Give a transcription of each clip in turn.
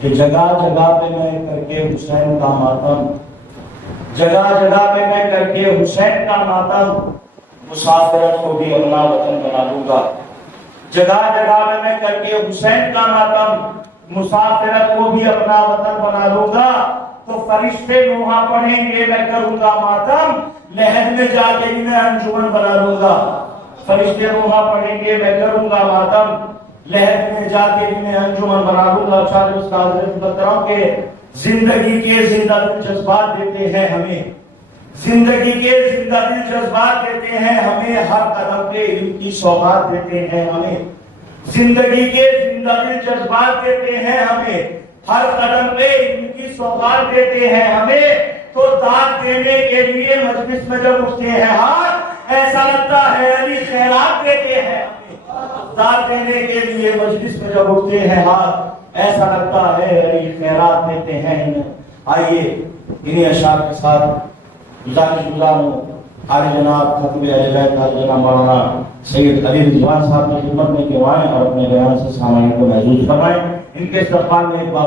کہ جگہ جگہ پہ میں کر کے حسین کا ماتم، جگہ جگہ پہ میں کر کے حسین کا ماتم مسافرت کو بھی اپنا وطن بنا لوں گا، جگہ جگہ پہ میں کر کے حسین کا ماتم مسافرت کو بھی اپنا وطن بنا لوں گا۔ تو فرشتے نوحہ پڑھیں گے میں کروں گا ماتم، لحد میں جا کے بھی میں انجمن بنا لوں گا۔ فرشتے نوحہ پڑھیں گے میں کروں گا ماتم، لحد میں جا کے بھی میں انجمن بنا لوں گا۔ چار استاد محترم کے زندگی کے زندہ دل جذبات دیتے ہیں ہمیں، زندگی کے زندہ دل جذبات دیتے ہیں ہمیں، ہر قدم پہ علم کی سوغات دیتے ہیں ہمیں، زندگی کے زندہ دل جذبات دیتے ہیں ہمیں، ہر قدم پہ علم کی سوغات دیتے ہیں ہمیں۔ تو داد دینے کے لیے مجلس میں جب اٹھتے ہیں ہاتھ، ایسا لگتا ہے علی خیرات دیتے ہیں ہمیں۔ داد دینے کے لیے مجلس میں جب اٹھتے ہیں ہاتھ، ایسا لگتا ہے علی خیرات دیتے ہیں ہمیں۔ آئیے انہیں اشعار کے ساتھ آج جناب خطیب اہل بیت جناب مولانا سید علی رضوان صاحب کی خدمت میں کروائیں اور اپنے بیان سے سامعین کو محظوظ فرمائیں۔ ان کے استقبال میں ایک بار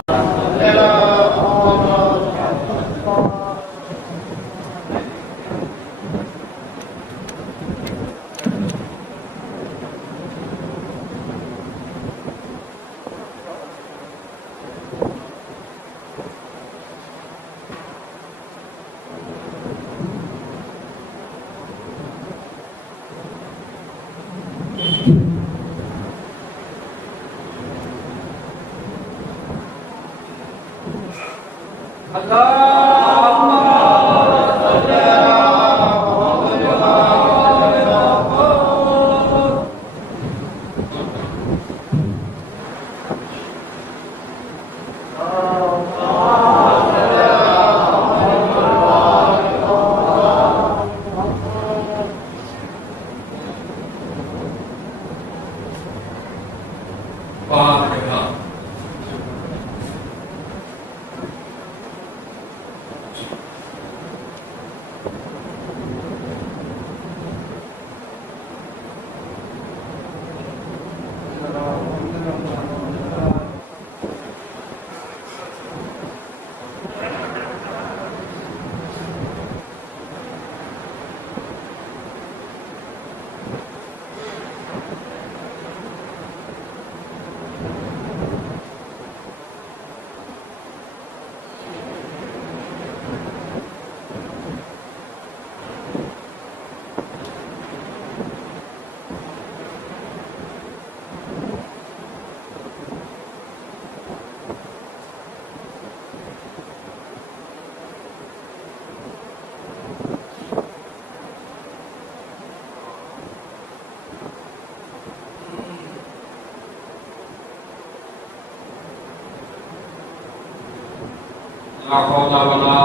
لا حول ولا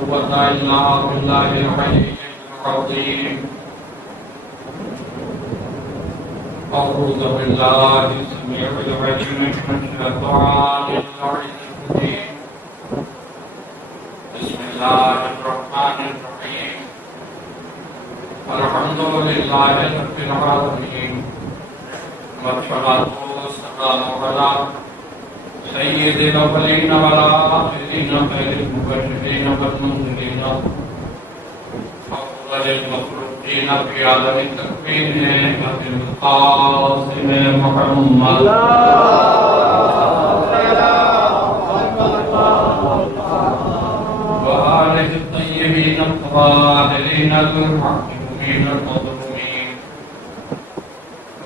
قوة إلا بالله العلي العظيم أعوذ بالله السميع العليم من الشيطان الرجيم بسم الله الرحمن الرحيم الحمد لله رب العالمين والصلاة والسلام على سيد الأولين والآخرين خير المبشرين والمنذرين أفضل المخلوقين في عالم التكوين أبي القاسم محمد وآله الطيبين الطاهرين المعصومين المظلومين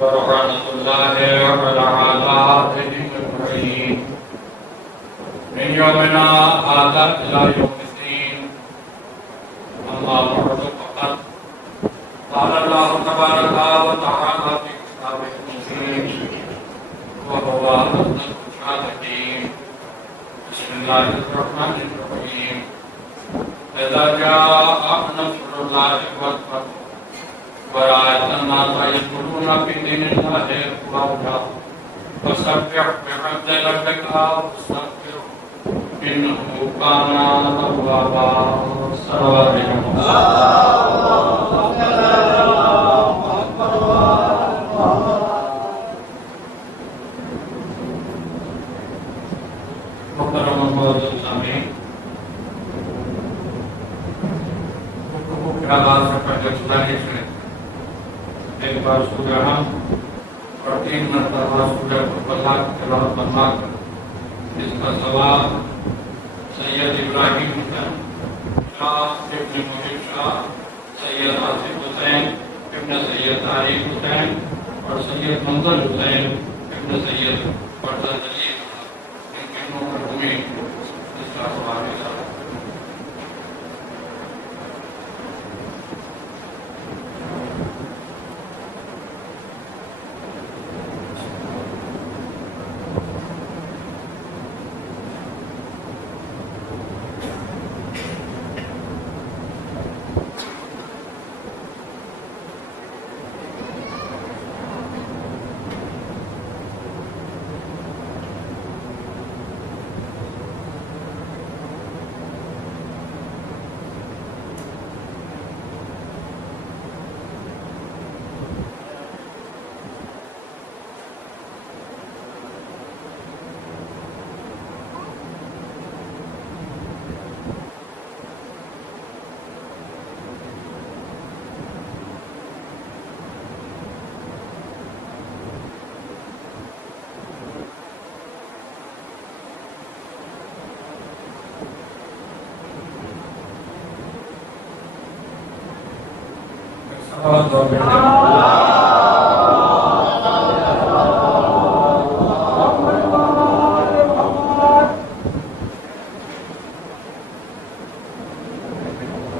ورحمة الله على أعدائهم أجمعين من يومنا هذا إلى يوم الدين. أما بعد فقد قال الله تبارك وتعالى في كتابه المبين وهو أصدق الشاهدين. بسم الله الرحمن الرحيم إذا جاء نصر الله والفتح ورأيت الناس يدخلون في دين الله أفواجا فسبح بحمد ربك واستغفره إنه كان توابا. صلوات آغاز سے پہلے گزارش ہے ایک بار سورہ ہم اور 3 مرتبہ سورہ اللہ کی تلاوت فرما کر اس کا ثواب سید ابراہیم حسین شاہ ابن محب شاہ، سید آصف حسین ابن سید طارق حسین اور سید منظر حسین ابن سید فرزند علی، ان تینوں مرحومین اس کا ثواب ہے۔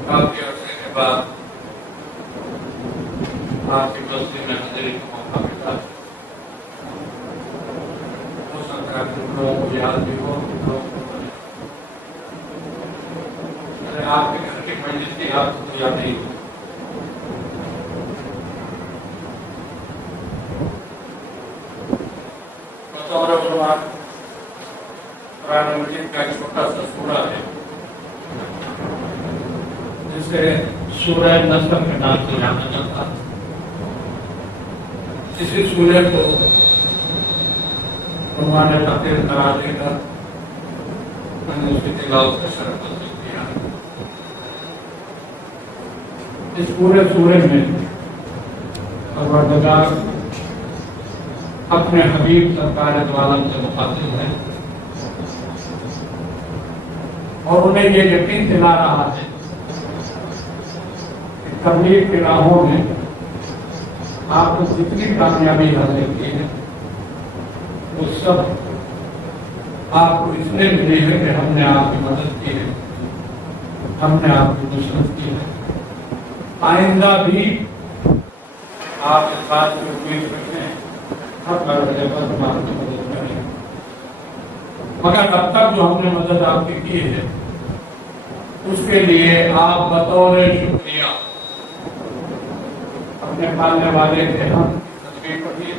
کافی عرصے کے بعد آپ کی بستی میں حاضری کا موقع ملا، ہو سکتا ہے کچھ لوگوں کو یاد بھی ہو، کچھ لوگوں کو نہیں۔ آپ کے گھر کی مجلس کی آپ کو یاد نہیں ہو۔ قرآن مجید کا ایک چھوٹا سا سورہ ہے جسے سورہ نصر کے نام سے جانا جاتا ہے۔ اسی سورہ کو عنوان خاطر قرار دے کر میں نے اس کی تلاوت کا شرف حاصل کیا۔ اس پورے سورے میں پروردگار اپنے حبیب سرکار دو عالم سے مخاطب ہے اور انہیں یہ یقین دلا رہا ہے کہ تبلیغ کی راہوں میں آپ کو جتنی کامیابی حاصل کی ہے وہ سب آپ کو اس لیے ملی ہے کہ ہم نے آپ کی مدد کی ہے، ہم نے آپ کی نصرت کی ہے۔ آئندہ بھی آپ اس بات کی امید رکھیں ہر مرحلے پر ہم آپ کی مدد کریں، مگر اب تک جو ہم نے مدد آپ کی ہے اس کے لیے آپ بطور شکریہ اپنے پالنے والے کے ہم تصویر پڑھیے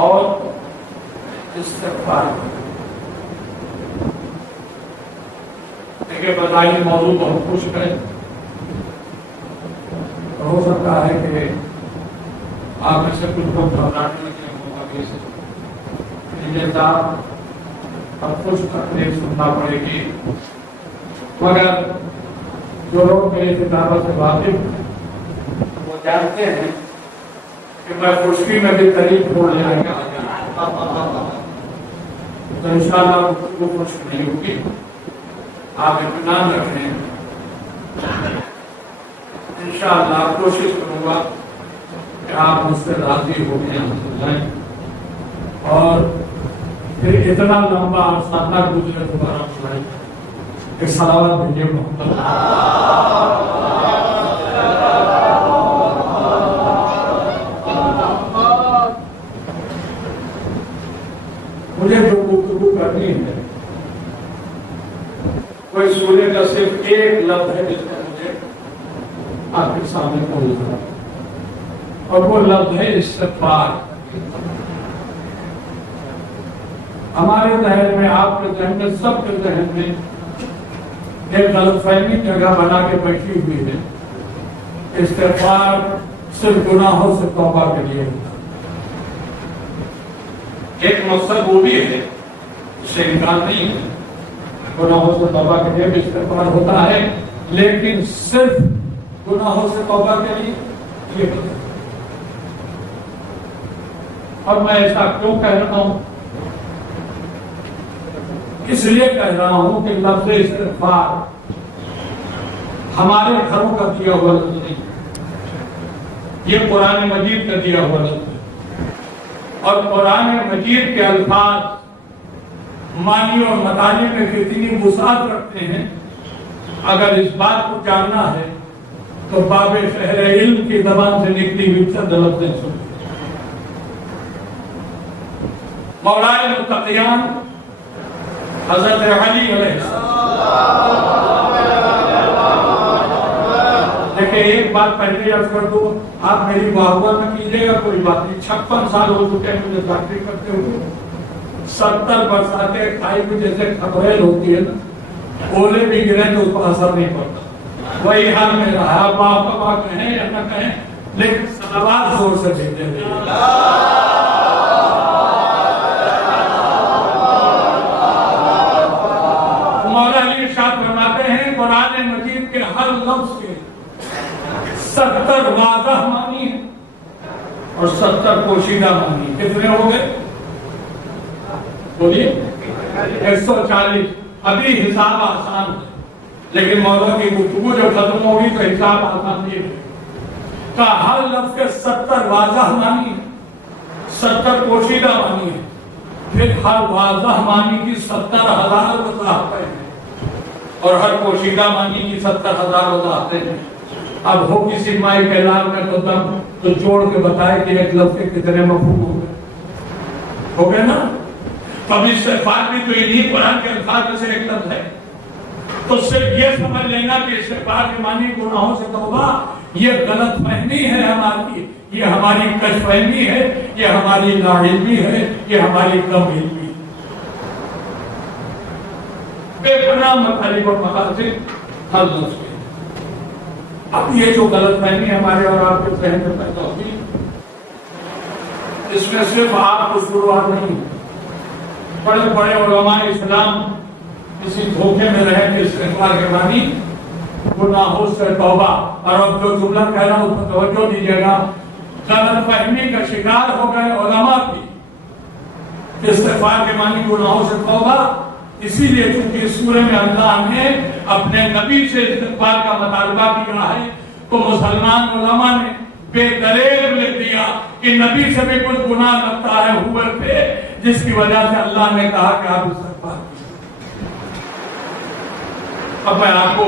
اور استغفار کریں۔ دیکھیے بظاہر موضوع بہت خوش ہے، ہو سکتا ہے کہ آپ میں سے کچھ لوگ گھبرانے لگے ہوں ابھی سے یہ بات اب خوش تقریر سننا پڑے گی، مگر جو لوگ میری کتابوں سے واقف ہیں وہ جانتے ہیں کہ میں خوشی میں بھی قریب چھوڑ لے آئے گا، تو انشاءاللہ وہ خشک نہیں ہوگی۔ آپ اطمینان رکھیں، انشاءاللہ کوشش کروں گا کہ آپ مجھ سے راضی ہو کے یہاں سے جائیں اور پھر اتنا لمبا عرصہ نہ گزرے دوبارہ سنائیں کہ صلوات بھیجیے محمد۔ مجھے جو گفتگو کرنی ہے کوئی سورے کا صرف ایک لفظ ہے جس کا مجھے آپ کے سامنے پہنچنا ہے اور وہ لفظ ہے استغفار۔ ہمارے ذہن میں، آپ کے ذہن میں، سب کے ذہن میں ایک غلط فہمی جگہ بنا کے بیٹھی ہوئی ہے، استغفار صرف گناہوں سے توبہ کے لیے ہوتا ہے۔ ایک مقصد وہ بھی ہے، اس سے انکار نہیں ہے، گناہوں سے توبہ کے لیے بھی استغفار ہوتا ہے، لیکن صرف گناہوں سے توبہ کے لیے یہ بتا. اور میں ایسا کیوں کہہ رہا ہوں؟ اس لیے کہہ رہا ہوں کہ لفظ استغفار ہمارے گھروں کا دیا ہوا لفظ نہیں، یہ قرآن مجید کا دیا ہوا لفظ ہے. اور قرآن مجید کے الفاظ معنی اور مطالعے میں کتنی وسعت رکھتے ہیں. اگر اس بات کو جاننا ہے تو باب شہر علم کی زبان سے نکلی ہوئی چند لفظیں سنیں. مولائے متقیان حضرت علی علیہ السلام. دیکھیں ایک بات پہلے عرض کر دو، آپ میری واہ نہ کیجیے گا، کوئی بات نہیں. 56 سال ہو چکے ہیں مجھے ڈاکٹری کرتے ہوئے. 70 برساتیں کھائی ہوئی جیسے کھٹویل ہوتی ہے نا، اولے بھی گرے تو اس پر اثر نہیں پڑتا. وہی حال میں رہا. آپ کہیں یا نہ کہیں لیکن صلوات زور سے بھیجتے ہیں. مولا علی ارشاد فرماتے ہیں قرآن مجید کے ہر لفظ کے 70 واضح معنی ہے اور 70 پوشیدہ معنی. کتنے ہو گئے؟ بولیے. 140. ابھی حساب آسان ہے لیکن مولا کی گفتگو جب ختم ہوگی تو حساب آسان نہیں ہے. کا ہر لفظ کے 70 واضح معنی ہے، 70 پوشیدہ معنی ہے. پھر ہر واضح معنی کی 70,000 وضاحتیں ہیں اور ہر پوشیدہ معنی کی 70,000 وضاحتیں ہیں. اب ہو کسی مائی کے لال میں تو دم تو جوڑ کے بتائے کہ ایک لفظ کے کتنے مفہوم ہو گئے. ہو گئے نا؟ کبھی استغفار بھی تو انہی قرآن کے الفاظ میں سے ایک لفظ ہے. تو صرف یہ سمجھ لینا کہ استغفار کے معنی گناہوں سے توبہ، یہ غلط فہمی ہے ہماری، یہ ہماری کش فہمی ہے، یہ ہماری لاعلمی ہے، یہ ہماری کم علمی. بے پناہ مطالب اور مقاصد ہر لفظ کے. اب یہ جو غلط فہمی ہمارے اور آپ کے ذہن میں پیدا ہوئی، اس میں صرف آپ کو شروعات نہیں. بڑے بڑے علماء اسلام کسی دھوکے میں رہے کہ استغفار کے معنی گناہوں سے توبہ. اور اب جو جملہ کہہ رہا ہوں اس پر توجہ دیجیے گا. غلط فہمی کا شکار ہو گئے علماء بھی. استغفار کے معنی گناہوں سے توبہ اسی لیے چونکہ اس سورہ میں اللہ نے اپنے نبی سے استغفار کا مطالبہ کیا ہے تو مسلمان علماء نے بے دلیل لکھ دیا کہ نبی سے بھی کچھ گناہ لگتا ہے اوپر پہ، جس کی وجہ سے اللہ نے کہا کہ آپ استغفار کیجیے. اب میں آپ کو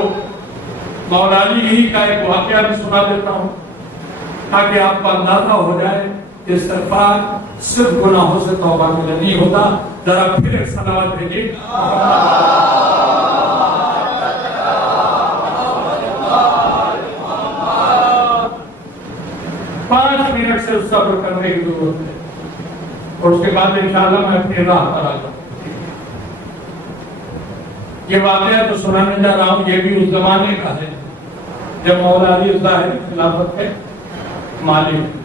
مولا علی ہی کا ایک واقعہ بھی سنا دیتا ہوں تاکہ آپ کو اندازہ ہو جائے کہ استغفار صرف گناہوں سے توبہ کے لیے نہیں ہوتا. ذرا پھر ایک صلوات بھیجیے. 5 منٹ سے صبر کرنے کی ضرورت ہے اور اس کے بعد انشاءاللہ میں اپنی راہ پر آ جاؤں. یہ واقعہ تو سنانے جا رہا ہوں یہ بھی اس زمانے کا ہے جب مولا علی ظاہر خلافت کے مالک.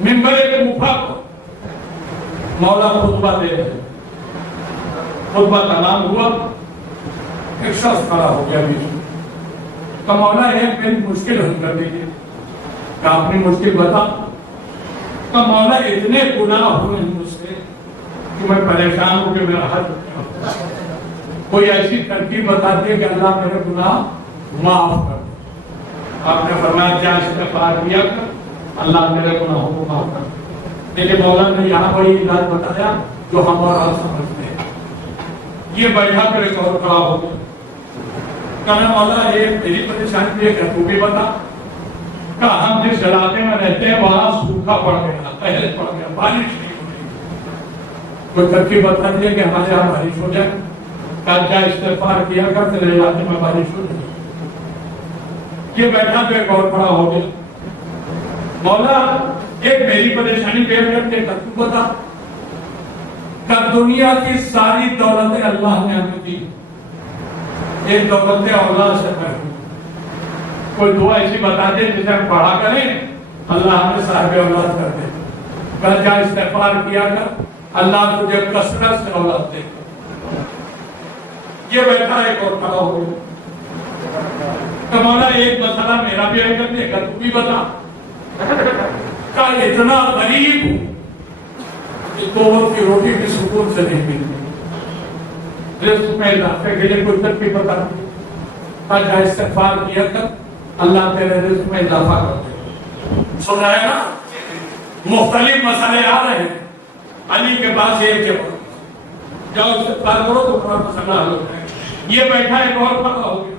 منبر کوفہ کو مولا خطبہ دے رہے. خطبہ تمام ہوا، ایک شخص کھڑا ہو گیا بیچ میں. تو مولا ایک میری مشکل حل کر دیجیے. کہ اپنی مشکل بتا. تو مولا اتنے گناہ ہوئے مجھ سے کہ میں پریشان ہوں کہ میرا حل کوئی ایسی ترکیب بتاتی ہے کہ اللہ میرے گناہ معاف کر دے. آپ نے فرمایا کیا استغفار کیا کر اللہ میرے گناہوں کو معاف کر دے. لیکن مولا نے یہاں وہی علاج بتایا جو ہم اور آپ سمجھتے ہیں. یہ بیٹھا کر ایک اور کھڑا ہو گیا. کہنا مولا یہ میری پریشانی ہے کہ تو بھی بتا. کہا ہم جس علاقے میں رہتے ہیں وہاں سوکھا پڑ گیا، پہلے پڑ گیا، بارش نہیں ہو رہی. کوئی ترکیب بتا دیے کہ ہمارے یہاں بارش ہو جائے. کہا کیا استغفار کیا کر تیرے علاقے میں بارش ہو جائے. یہ بیٹھا تو ایک اور کھڑا ہو گیا. مولا ایک میری پریشانی پہ رکھ کے تو بتا. کہ دنیا کی ساری دولتیں اللہ نے ہمیں دی، ایک دولت اولاد سے پہلے کوئی دعا ایسی بتا دے جسے ہم پڑھا کریں اللہ ہمیں صاحب اولاد کر دے. کل کیا استغفار کیا کر اللہ تجھے کثرت سے اولاد دے. یہ بیٹھا ایک اور کھڑا ہو گیا. کہ مولا ایک مسئلہ میرا بھی حل کر دے گا، تو بھی بتا۔ کہ اتنا غریب ہوں کہ 2 وقت کی روٹی بھی سکون سے نہیں ملتی، رزق میں اضافے کے لیے کوئی ترکیب بتا دی، جا استغفار کیا کر، اللہ تیرے رزق میں اضافہ کر دے۔ سن رہے نا، مختلف مسئلے آ رہے ہیں، علی کے پاس ایک جواب، جاؤ استغفار کرو تو پورا مسئلہ حل ہو جائے گا۔ یہ بیٹھا ایک اور پتہ ہو گیا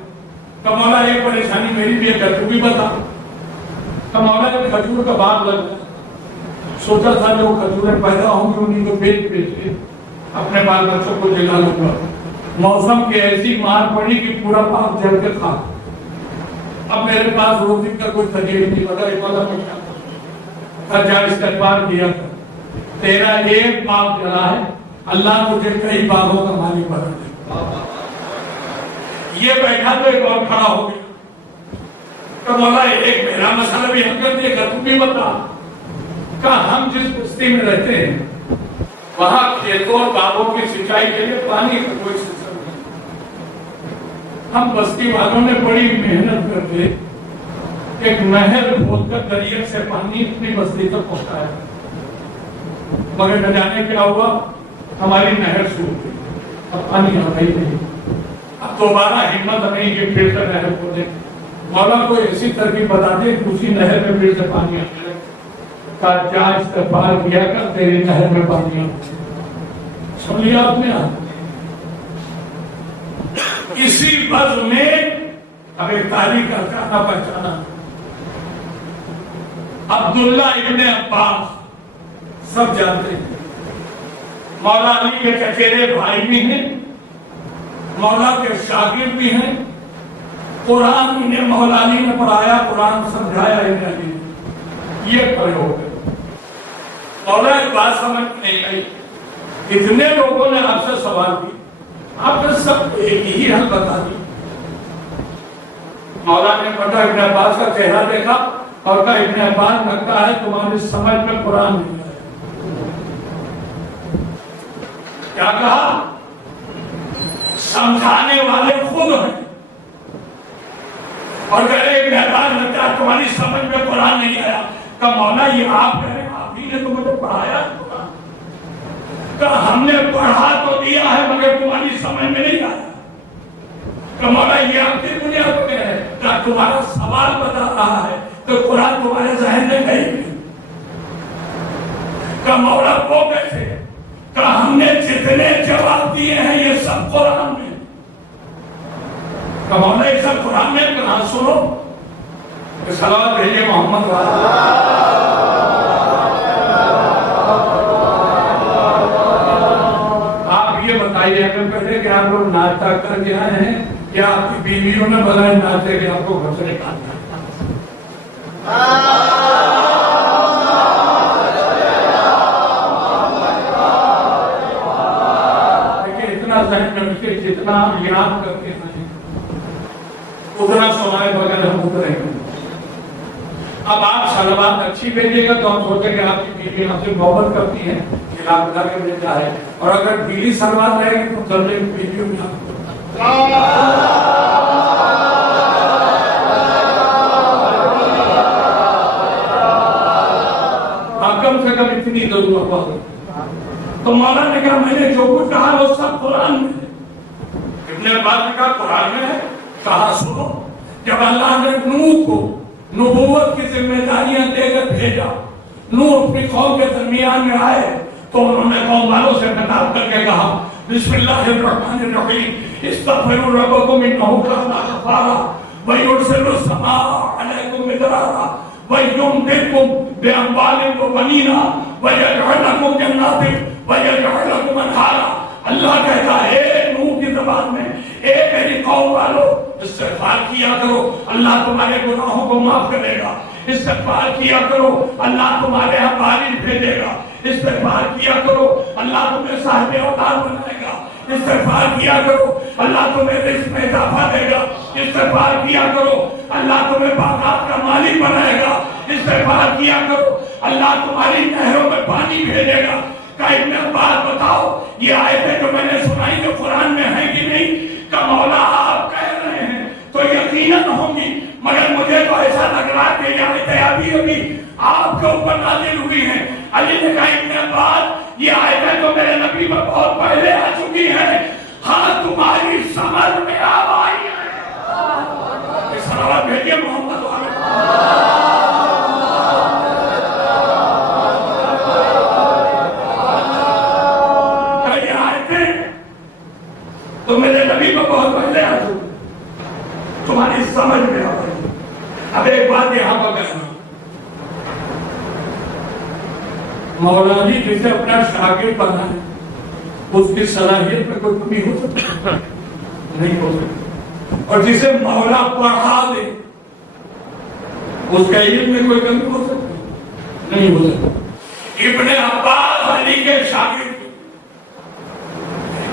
کہ مولا ایک پریشانی میری بھی ہے، تو بھی بتا۔ کہ مولا ایک کھجور کا باغ لگ گیا، سوچا تھا جو کھجوریں پیدا ہوں گی انہیں کو بیچ کے اپنے بال بچوں کو جگا لوں گا، موسم کی ایسی مار پڑی کہ پورا باغ جل کے کھا۔ اب میرے پاس روزی کا کوئی طریقہ نہیں، پتا ایک والا میں کیا کروں؟ جا استغفار کیا کر، تیرا ایک باغ جلا ہے، اللہ تجھے کئی باغوں کا مالک بنا دے۔ یہ بیٹھا تو ایک اور کھڑا ہو گیا کہ مولا ایک میرا مسئلہ بھی حل کر دے گا، تو بھی بتا۔ کہ ہم جس بستی میں رہتے ہیں وہاں کھیتوں اور باغوں کی سینچائی کے لیے پانی کا کوئی سسٹم نہیں۔ ہم بستی والوں نے بڑی محنت کر کے ایک نہر کھود کر دریا سے پانی اپنی بستی تک پہنچایا، مگر نہ جانے کیا ہوا، ہماری نہر سوکھ گئی، اب پانی آ ہی نہیں۔ اب دوبارہ ہمت نہیں کہ پھر سے نہر کھودیں، مولا کوئی ایسی ترکیب بتا دے دوسری نہر میں پھر سے پانی آ جائے۔ کا جا استغفار کیا کر، تیری نہر میں پانی آ جائے۔ سن لیا آپ نے؟ اسی بز میں اگر تاریخ کا کہنا پہچانا، عبداللہ ابن عباس سب جانتے ہیں، مولا علی کے چچیرے بھائی بھی ہیں، مولا کے شاگرد بھی ہیں، قرآن انہیں مولا علی نے پڑھایا، قرآن سمجھایا انہیں علی نے، یہ کھڑے ہو گئے۔ مولا ایک بات سمجھ نہیں آئی، اتنے لوگوں نے آپ سے سوال کی، آپ نے سب ایک ہی حل بتا دی۔ مولا نے پڑھا، ابن عباس کا چہرہ دیکھا اور کہا ابن عباس لگتا ہے تمہاری سمجھ میں قرآن نہیں آیا۔ کیا کہا؟ سمجھانے والے خود ہیں، اور کہہ رہے ابن عباس لگتا ہے تمہاری سمجھ میں قرآن نہیں آیا۔ کہ مولا یہ آپ کہہ رہے آپ ہی نے تو مجھے پڑھایا قرآن، کہ ہم نے پڑھا تو دیا ہے مگر تمہاری سمجھ میں نہیں آیا۔ کہ مولا یہ آپ کی بنیاد پہ ہے، کہ تمہارا سوال بتا رہا ہے کہ قرآن تمہارے ذہن میں نہیں۔ کہ مولا وہ کیسے؟ کہ ہم نے جتنے جواب دیے ہیں یہ سب قرآن میں۔ کہ مولا یہ سب قرآن میں، کہاں سنو صلوات بھیجیے محمد آپ یہ بتائیے اگر کہتے کہ آپ لوگ ناشتہ کر کے آئے ہیں یا آپ کی بیویوں نے بغیر ناشتے کے آپ کو گھر سے نکالنا ہے؟ دیکھیے اتنا ذہن میں رکھے، جتنا ہم یاد کرتے ہیں اتنا سنائے بغیر ہم اتریں گے۔ اب آپ سلوات اچھی بھیجیے گا تو ہم سوچیں کہ آپ کی بیوی ہم سے محبت کرتی ہے، خلاف کر کے بھیجا ہے، اور اگر بیوی سلوات رہے گی تو چلنے کی بیویوں میں کم سے کم اتنی ضرورت ہو۔ تو مولا نے کہا میں نے جو کچھ کہا وہ سب قرآن میں ہے۔ ابن عباس نے کہا قرآن میں ہے؟ کہا سنو، جب اللہ نے نوح کو نبوت کی ذمہ داریاں دے کر بھیجا، نوح اپنی قوم کے درمیان میں آئے تو انہوں نے قوم والوں سے خطاب کر کے کہا بسم اللہ الرحمن الرحیم استغفروا ربکم انہ کان غفارا ویرسل السماء علیکم مدرارا ویمددکم باموال وبنین ویجعل لکم جنات ویجعل لکم انہارا۔ اللہ کہتا ہے اے نوح کی زبان میں، اے میری قوم والو استغفار کیا کرو، اللہ تمہارے گناہوں کو معاف کرے گا۔ استغفار کیا کرو، اللہ تمہارے یہاں بارش بھیجے گا۔ استغفار کیا کرو، اللہ تمہیں صاحب اوتار بنائے گا۔ استغفار کیا کرو، اللہ تمہیں رزق میں اضافہ دے گا۔ استغفار کیا کرو، اللہ تمہیں باغات کا مالک بنائے گا۔ استغفار کیا کرو، اللہ تمہاری نہروں میں پانی بھیجے گا۔ کہ ابن عباس بتاؤ یہ آیتیں جو میں نے سنائی جو قرآن میں ہیں کہ نہیں؟ کہ مولا آپ کہہ رہے ہیں تو یقیناً ہوں گی، اوپر نازل ہوئی ہیں. علی نے کہا ابن عباس یہ آیتیں تو میرے نبی پر بہت پہلے آ چکی ہیں, ہاں تمہاری سمجھ میں اب آئی ہے. سلام بھیجیے محمد والے. یہ آیتیں تو میرے نبی کو بہت پہلے آ چکی, تمہاری سمجھ میں آ رہی. اب ایک بات یہاں پر کہنا, مولانا جی جسے اپنا شاگرد بنا ہے اس کی صلاحیت میں کوئی کمی ہو سکتی نہیں ہو سکتی, اور جسے مولا پڑھا دے اس کا علم میں کوئی کمی ہو سکتی نہیں ہو سکتی. ابن عباس علی کے شاگرد,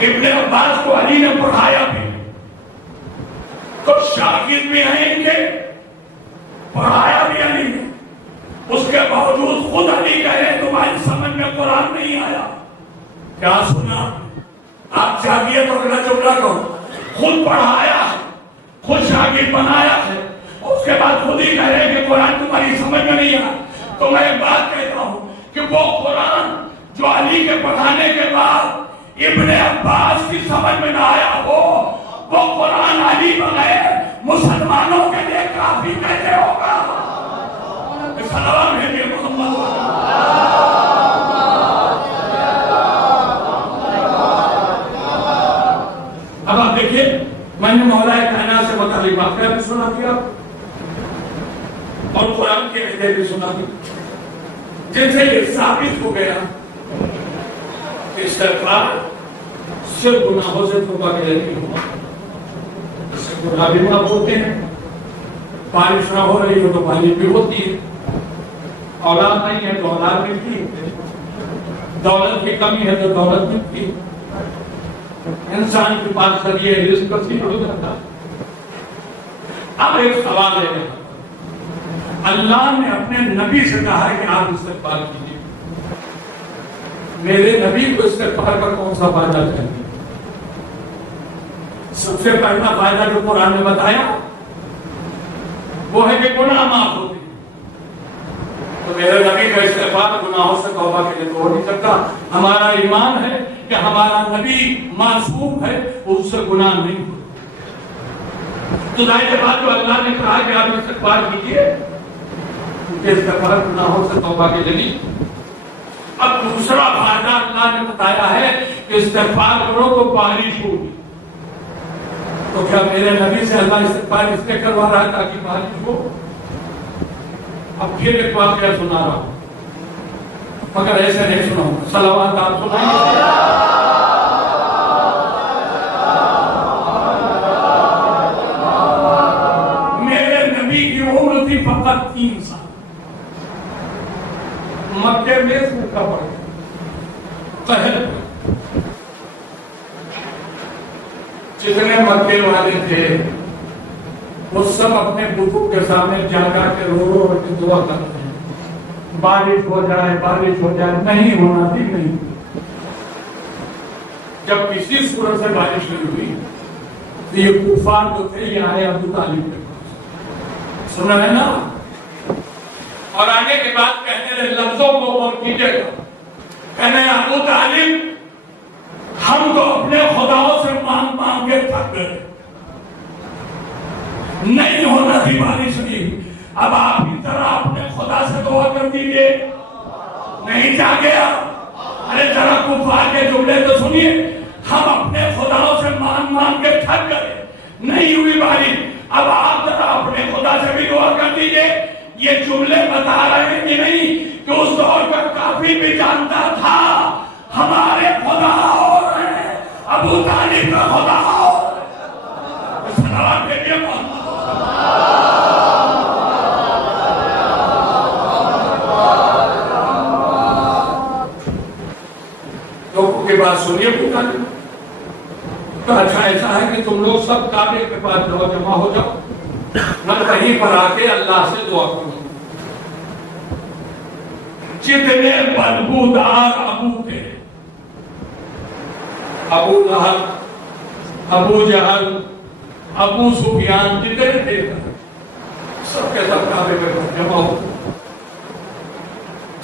ابن عباس کو علی نے پڑھایا بھی, تو شاگرد بھی ہیں ان کے, پڑھایا بھی علی نے. اس کے باوجود خود علی کہے تمہاری سمجھ میں قرآن نہیں آیا. کیا سنا آپ چاہیے تو اگلا جملہ کہو, خود پڑھایا ہے, خود شاگرد بنایا ہے, اس کے بعد خود ہی کہہ رہے کہ قرآن تمہاری سمجھ میں نہیں آیا. تو میں ایک بات کہتا ہوں کہ وہ قرآن جو علی کے پڑھانے کے بعد ابن عباس کی سمجھ میں نہ آیا ہو, وہ قرآن علی بغیر مسلمانوں کے لیے کافی کیسے ہوگا؟ سلام ہے محمد. اب آپ دیکھیے, میں نے مولا کائنات سے متعلق واقعہ بھی سنا دیا اور قرآن کے آیتیں بھی سنا دی, جن سے یہ ثابت ہو گیا کہ استغفار صرف گناہوں سے توبہ کے لیے نہیں ہوا. اس سے گناہ بھی معاف ہوتے ہیں, بارش نہ ہو رہی ہو تو بارش بھی ہوتی ہے, اولاد نہیں ہے تو اولاد ملتی ہے, دولت کی کمی ہے تو دولت ملتی ہے, انسان کے پاس ذریعے رزق کثیر ہو جاتا. اب ایک سوال ہے, اللہ نے اپنے نبی سے کہا کہ آپ استغفار کیجیے, میرے نبی کو استغفار کا کون سا فائدہ چاہیے؟ سب سے پہلا فائدہ جو قرآن نے بتایا وہ ہے کہ گناہ معاف ہوتے ہیں. تو میرے نبی کا استغفار گناہوں سے توبہ کے لیے تو ہو نہیں سکتا. ہمارا ایمان ہے کہ ہمارا نبی معصوم ہے, اس سے گناہ نہیں ہوتا. تو ظاہر بات جو اللہ نے کہا کہ آپ استغفار کیجیے, کیونکہ استغفار گناہوں سے توبہ کے لیے نہیں. اب دوسرا فائدہ اللہ نے بتایا ہے کہ استغفار کرو تو بارش ہوگی. تو کیا میرے نبی سے اللہ استغفار اس لیے کروا رہا ہے تاکہ بارش ہو؟ اب پھر ایک واقعہ سنا رہا ہوں, مگر ایسے نہیں سناؤں گا. صلوات آپ سنائیں. میرے نبی کی عمر تھی فقط 3 سال. مکے میں سوکھا پڑا, قحط. جتنے مکے والے تھے وہ سب اپنے بزرگ کے سامنے جا کر کے رو رو کے دعا کرتے ہیں, بارش ہو جائے, بارش ہو جائے. نہیں ہونا تھی, نہیں. جب کسی صورت سے بارش نہیں ہوئی تو یہ کفار جو تھے یہ آئے ابو طالب کے پاس, سنا ہے نا, اور آنے کے بعد کہنے لگے, لفظوں کو غور کیجیے گا, کہنے ابو طالب ہم تو اپنے خداؤں سے مانگ مانگ کے تھک گئے, نہیں ہونا تھی بارش نہیں, اب آپ کی طرح اپنے خدا سے دعا کر دیجیے. نہیں جا گیا. ارے ذرا کفار کے جملے تو سنیے, ہم اپنے خداؤں سے مانگ مانگ کے تھک گئے, نہیں ہوئی بارش, اب آپ ذرا اپنے خدا سے بھی دعا کر دیجیے. یہ جملے بتا رہے ہیں کہ نہیں کہ اس دور کا کافی بھی جانتا تھا ہمارے خدا اور ہیں, ابو طالب کا خدا اور ہے. سلام کے لیے لوگوں کے بات سنیے. پوچھا تو اچھا ایسا ہے کہ تم لوگ سب کعبے کے پاس جاؤ, جمع ہو جاؤ, میں کہیں پر آ کے اللہ سے دعا کروں. جتنے بدبودار ابو تھے, ابو لہب, ابو جہل, ابو سفیان, جتنے تھے سب کے سب کعبے پہ جمع ہو.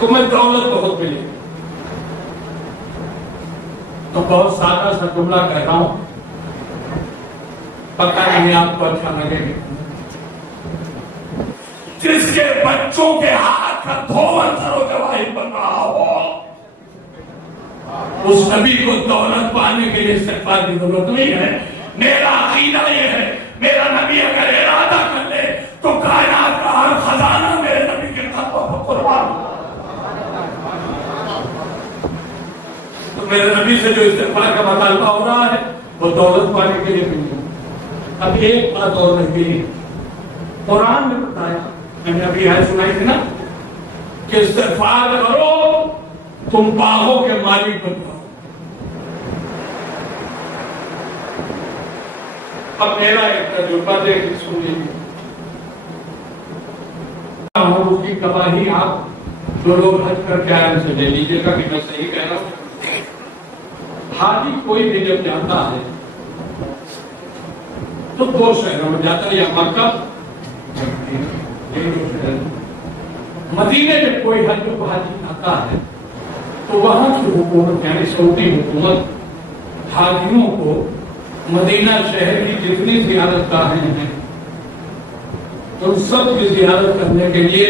تمہیں دولت بہت ملی، تو بہت سادہ سا جملہ کہہ رہا ہوں، پتہ نہیں آپ کو اچھا لگے گا۔ جس کے بچوں کے ہاتھ کا دھوون سرو جواہر بن رہا ہو، اس نبی کو دولت پانے کے لیے استغفار کی ضرورت نہیں ہے۔ میرا عقیدہ یہ ہے، میرا نبی اگر ارادہ کر لے تو کائنات کا ہر خزانہ میرے نبی کے خطوں پر قربان ہو۔ تو میرے نبی سے جو استغفار کا مطالبہ ہو رہا ہے وہ دولت پانے کے لیے نہیں ہے۔ اب ایک بات اور رہ گئی، قرآن نے بتایا، میں نے ابھی آیت سنائی تھی نا کہ استغفار کرو تم باغوں کے مالک بن جاؤ۔ اب میرا ایک تجربہ دیکھ سن لیجیے، اس کی گواہی آپ جو لوگ حج کر کے آئے ان سے لے لیجیے گا کہ میں صحیح کہہ رہا ہوں۔ حاجی کوئی بھی جب جاتا ہے تو دو شہروں میں جاتا ہے، یا مکہ، مدینے میں کوئی حج جو حاجی آتا ہے تو وہاں کی حکومت یعنی سعودی حکومت حاجیوں کو مدینہ شہر کی جتنی زیارت گاہیں ہیں ان سب کی زیارت کرنے کے لیے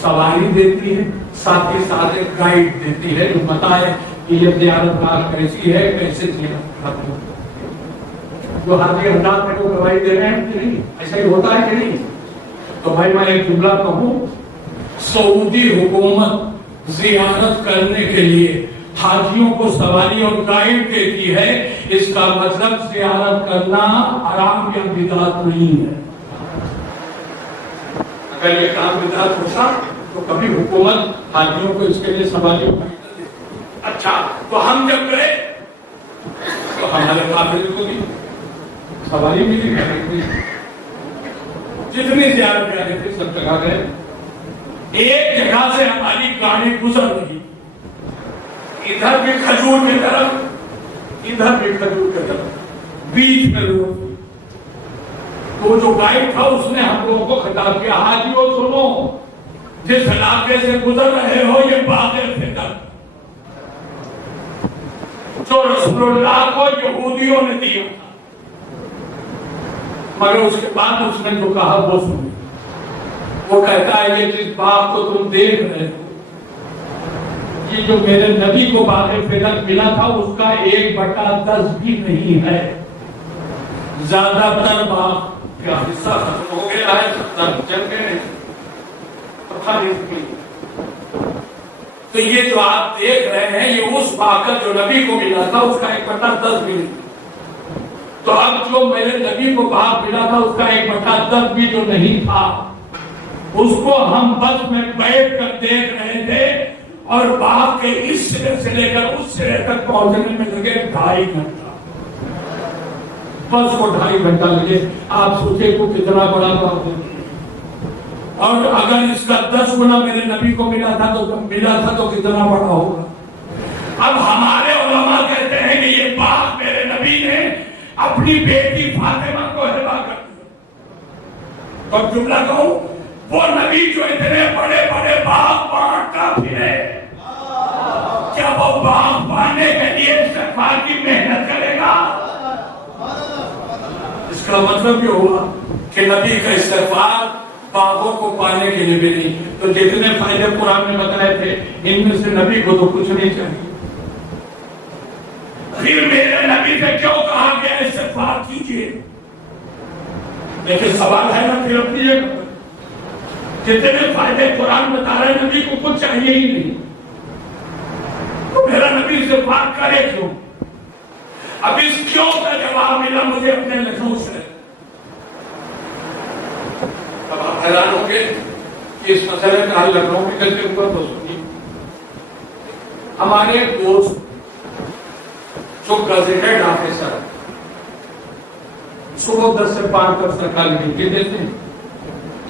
سواری دیتی ہے، ساتھ ہی ساتھ ایک گائیڈ دیتی ہے جو بتائے کہ یہ زیارت گاہ کیسی ہے، کیسے زیارت کرتے ہیں۔ جو حاجی حضرات کو گواہی دے رہے ہیں کہ نہیں، ایسا ہی ہوتا ہے کہ نہیں؟ تو بھائی میں ایک جملہ کہوں، سعودی حکومت زیارت کرنے کے لیے حاجیوں کو سواری اور گائیڈ دیتی ہے، اس کا مطلب زیارت کرنا حرام یا بدعت نہیں ہے۔ اگر یہ کام بدعت ہوتا تو کبھی حکومت حاجیوں کو اس کے لیے سواری اور گائیڈ دیتی۔ اچھا، تو ہم جب گئے تو ہمارے قافلے کو بھی سواری ملی، جتنی زیارت کر رہے تھے سب جگہ گئے۔ ایک جگہ سے ہماری گاڑی گزر رہی، ادھر بھی کھجور کی طرف، ادھر بھی کھجور کی طرف، بیچ میں لوگ۔ تو جو گائیڈ تھا اس نے ہم لوگوں کو خطاب کیا، حاجیو سنو، جس علاقے سے گزر رہے ہو یہ باغ فکر جو رسول اللہ کو یہودیوں نے دیا، مگر اس کے بعد اس نے جو کہا وہ سنی۔ وہ کہتا ہے یہ جس باغ کو تم دیکھ رہے ہو، یہ جو میرے نبی کو باغ فدر ملا تھا اس کا 1/10 بھی نہیں ہے۔ زیادہ تر باغ کا حصہ ختم ہو گیا ہے، 70 چل گئے۔ تو یہ جو آپ دیکھ رہے ہیں یہ اس باغ کا جو نبی کو ملا تھا اس کا 1/10 بھی نہیں۔ تو اب جو میرے نبی کو باغ ملا تھا اس کا 1/10 بھی جو نہیں تھا، اس کو ہم بس میں بیٹھ کر دیکھ رہے تھے، اور باغ کے اس سرے سے لے کر اس سرے تک پہنچنے میں لگے 2.5 گھنٹہ۔ بس کو 2.5 گھنٹہ لگے۔ آپ سوچے کو کتنا بڑا باغ ہے، اور اگر اس کا 10 گنا میرے نبی کو ملا تھا تو کتنا بڑا ہوگا۔ اب ہمارے علماء کہتے ہیں کہ یہ باغ میرے نبی نے اپنی بیٹی فاطمہ کو ہبہ کر دیا۔ اور جملہ کہوں، وہ نبی جو اتنے بڑے بڑے باغ بانٹتا پھرے، کیا وہ باغ پانے کے لیے استغفار کی محنت کرے گا؟ اس کا مطلب یہ ہوا کہ نبی کا استغفار باغوں کو پانے کے لیے بھی نہیں۔ تو جتنے فائدے قرآن میں بتائے تھے ان میں سے نبی کو تو کچھ نہیں چاہیے۔ پھر میرے نبی سے کیوں کہا گیا استغفار کیجیے؟ لیکن سوال ہے نا پھر اپنی جتنے فائدے قرآن بتا رہے نبی کو کچھ چاہیے ہی نہیں، تو میرا نبی استغفار کرے کیوں؟ اب اس کیوں کا جواب ملا مجھے اپنے لکھنؤ سے۔ اب آپ حیران ہوں گے کہ اس مسئلے کا حل لکھنؤ کے کیسے ہوا تو سنیے۔ ہمارے ایک دوست جو گزیٹڈ آفیسر صبح 10 سے 5 تک سرکاری ڈیوٹی دیتے ہیں،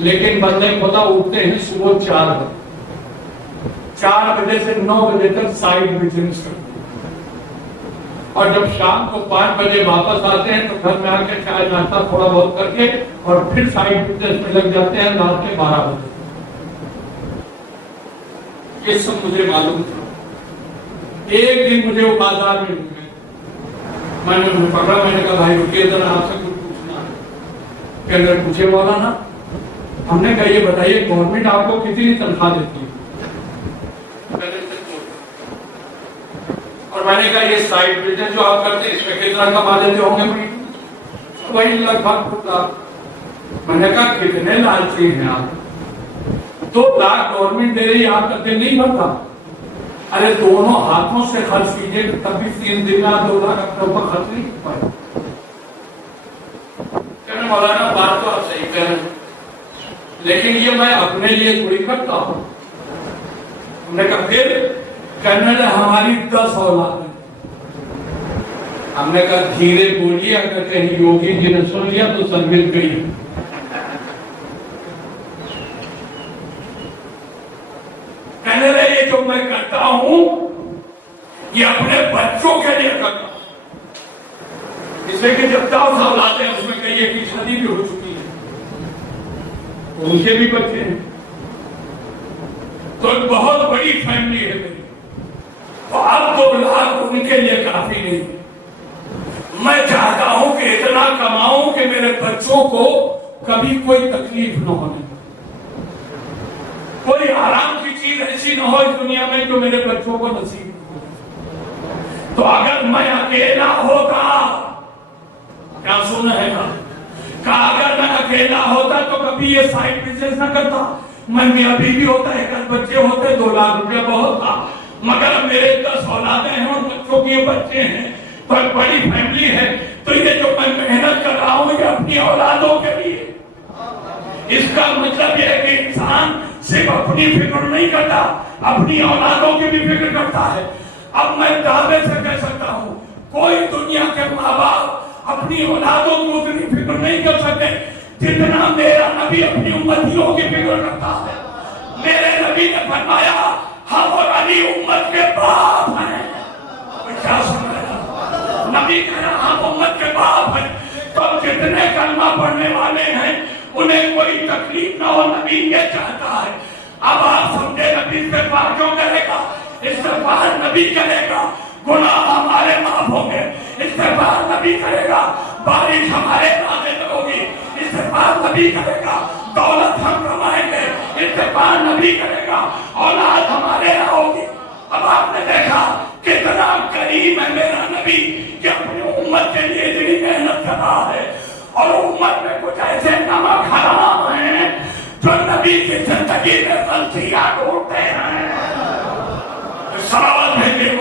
لیکن بندے خدا اٹھتے ہیں صبح 4 بجے، 4 بجے سے 9 بجے تک سائٹ وزٹس کرتے ہیں، اور جب شام کو 5 بجے واپس آتے ہیں تو گھر میں آ کے چائے ناشتہ تھوڑا بہت کر کے اور پھر سائٹ وزٹس میں لگ جاتے ہیں رات کے 12 بجے۔ یہ سب مجھے معلوم تھا. ایک دن مجھے وہ بازار میں ملے, میں نے انہیں پکڑا, میں نے کہا بھائی رکیے ذرا, آپ سے کچھ پوچھنا ہے. کہ اگر پوچھے مولانا. ہم نے کہا یہ بتائیے گورنمنٹ آپ کو کتنی تنخواہ دیتی ہے؟ اور میں نے کہا یہ سائڈ بزنس جو آپ کرتے ہیں اس میں کتنا کما دیتے ہوں گے؟ وہی لگ بھگ 2 لاکھ. میں نے کہا کتنے لالچی ہیں آپ, 2 لاکھ گورنمنٹ دے رہی, آپ کا دل نہیں بھرتا؟ ارے دونوں ہاتھوں سے خرچ کیجیے, تب بھی 3 دن 2 لاکھ اپنے اوپر خرچ نہیں کر پائے. کہنے مولانا بات تو آپ صحیح کہہ رہے ہیں, لیکن یہ میں اپنے لیے تھوڑی کرتا ہوں. ہم نے کہا پھر؟ کہنے لگے ہماری 10 اولاد ہیں. ہم نے کہا دھیرے بولیے, اگر کہیں یوگی جی نے سن لیا تو سر مل گئی. کہنے لگے یہ جو میں کرتا ہوں یہ اپنے بچوں کے لیے کرتا ہوں, اس لیے کہ جب 10 اولاد ہیں اس میں کئی ایک کی شادی بھی ہو چکی ہے, ان کے بھی بچے ہیں, تو ایک بہت بڑی فیملی ہے میری. تو اب 2 لاکھ ان کے لیے کافی نہیں. میں چاہتا ہوں کہ اتنا کماؤں کہ میرے بچوں کو کبھی کوئی تکلیف نہ ہونے, کوئی آرام کی چیز ایسی نہ ہو اس دنیا میں جو میرے بچوں کو نصیب ہو. تو اگر میں اکیلا ہوتا, کیا سننا ہے نا, کہ اگر میں اکیلا ہوتا تو کبھی یہ سائڈ بزنس نہ کرتا. میں میاں بیوی ہوتا, 1 بچے ہوتے, 2 لاکھ روپیہ بہت تھا. مگر میرے 10 اولادیں ہیں اور بچوں کے بچے ہیں, تو ایک بڑی فیملی ہے. تو یہ جو میں محنت کر رہا ہوں یہ اپنی اولادوں کے لیے. اس کا مطلب یہ ہے کہ انسان صرف اپنی فکر نہیں کرتا, اپنی اولادوں کی بھی فکر کرتا ہے. اب میں دعوے سے کہہ سکتا ہوں کوئی دنیا کے ماں باپ اپنی اولادوں کو اتنی فکر نہیں کر سکتے جتنا میرا نبی اپنی امتیوں کی فکر کرتا ہے. میرے نبی نے فرمایا ہم اور علی امت کے باپ ہیں. کیا سن رہے ہیں؟ نبی کہہ رہا ہم امت کے باپ ہیں. تو جتنے کلمہ پڑھنے والے ہیں انہیں کوئی تکلیف نہ ہو, نبی یہ چاہتا ہے. اب آپ سمجھے نبی استغفار کیوں کرے گا؟ استغفار نبی کرے گا, گناہ ہمارے معاف ہوں گے. استغفار نبی کرے گا, بارش ہمارے نازل ہوگی. استغفار نبی کرے گا, دولت ہم کمائیں گے. استغفار نبی کرے گا, اولاد ہمارے یہاں ہوگی. اب آپ نے دیکھا کتنا کریم ہے میرا نبی کہ اپنی امت کے لیے اتنی محنت کر رہا ہے. اور امت میں کچھ ایسے نمک حرام ہیں جو نبی کی زندگی میں غلطیاں ڈھونڈتے ہیں. سلام بھیجے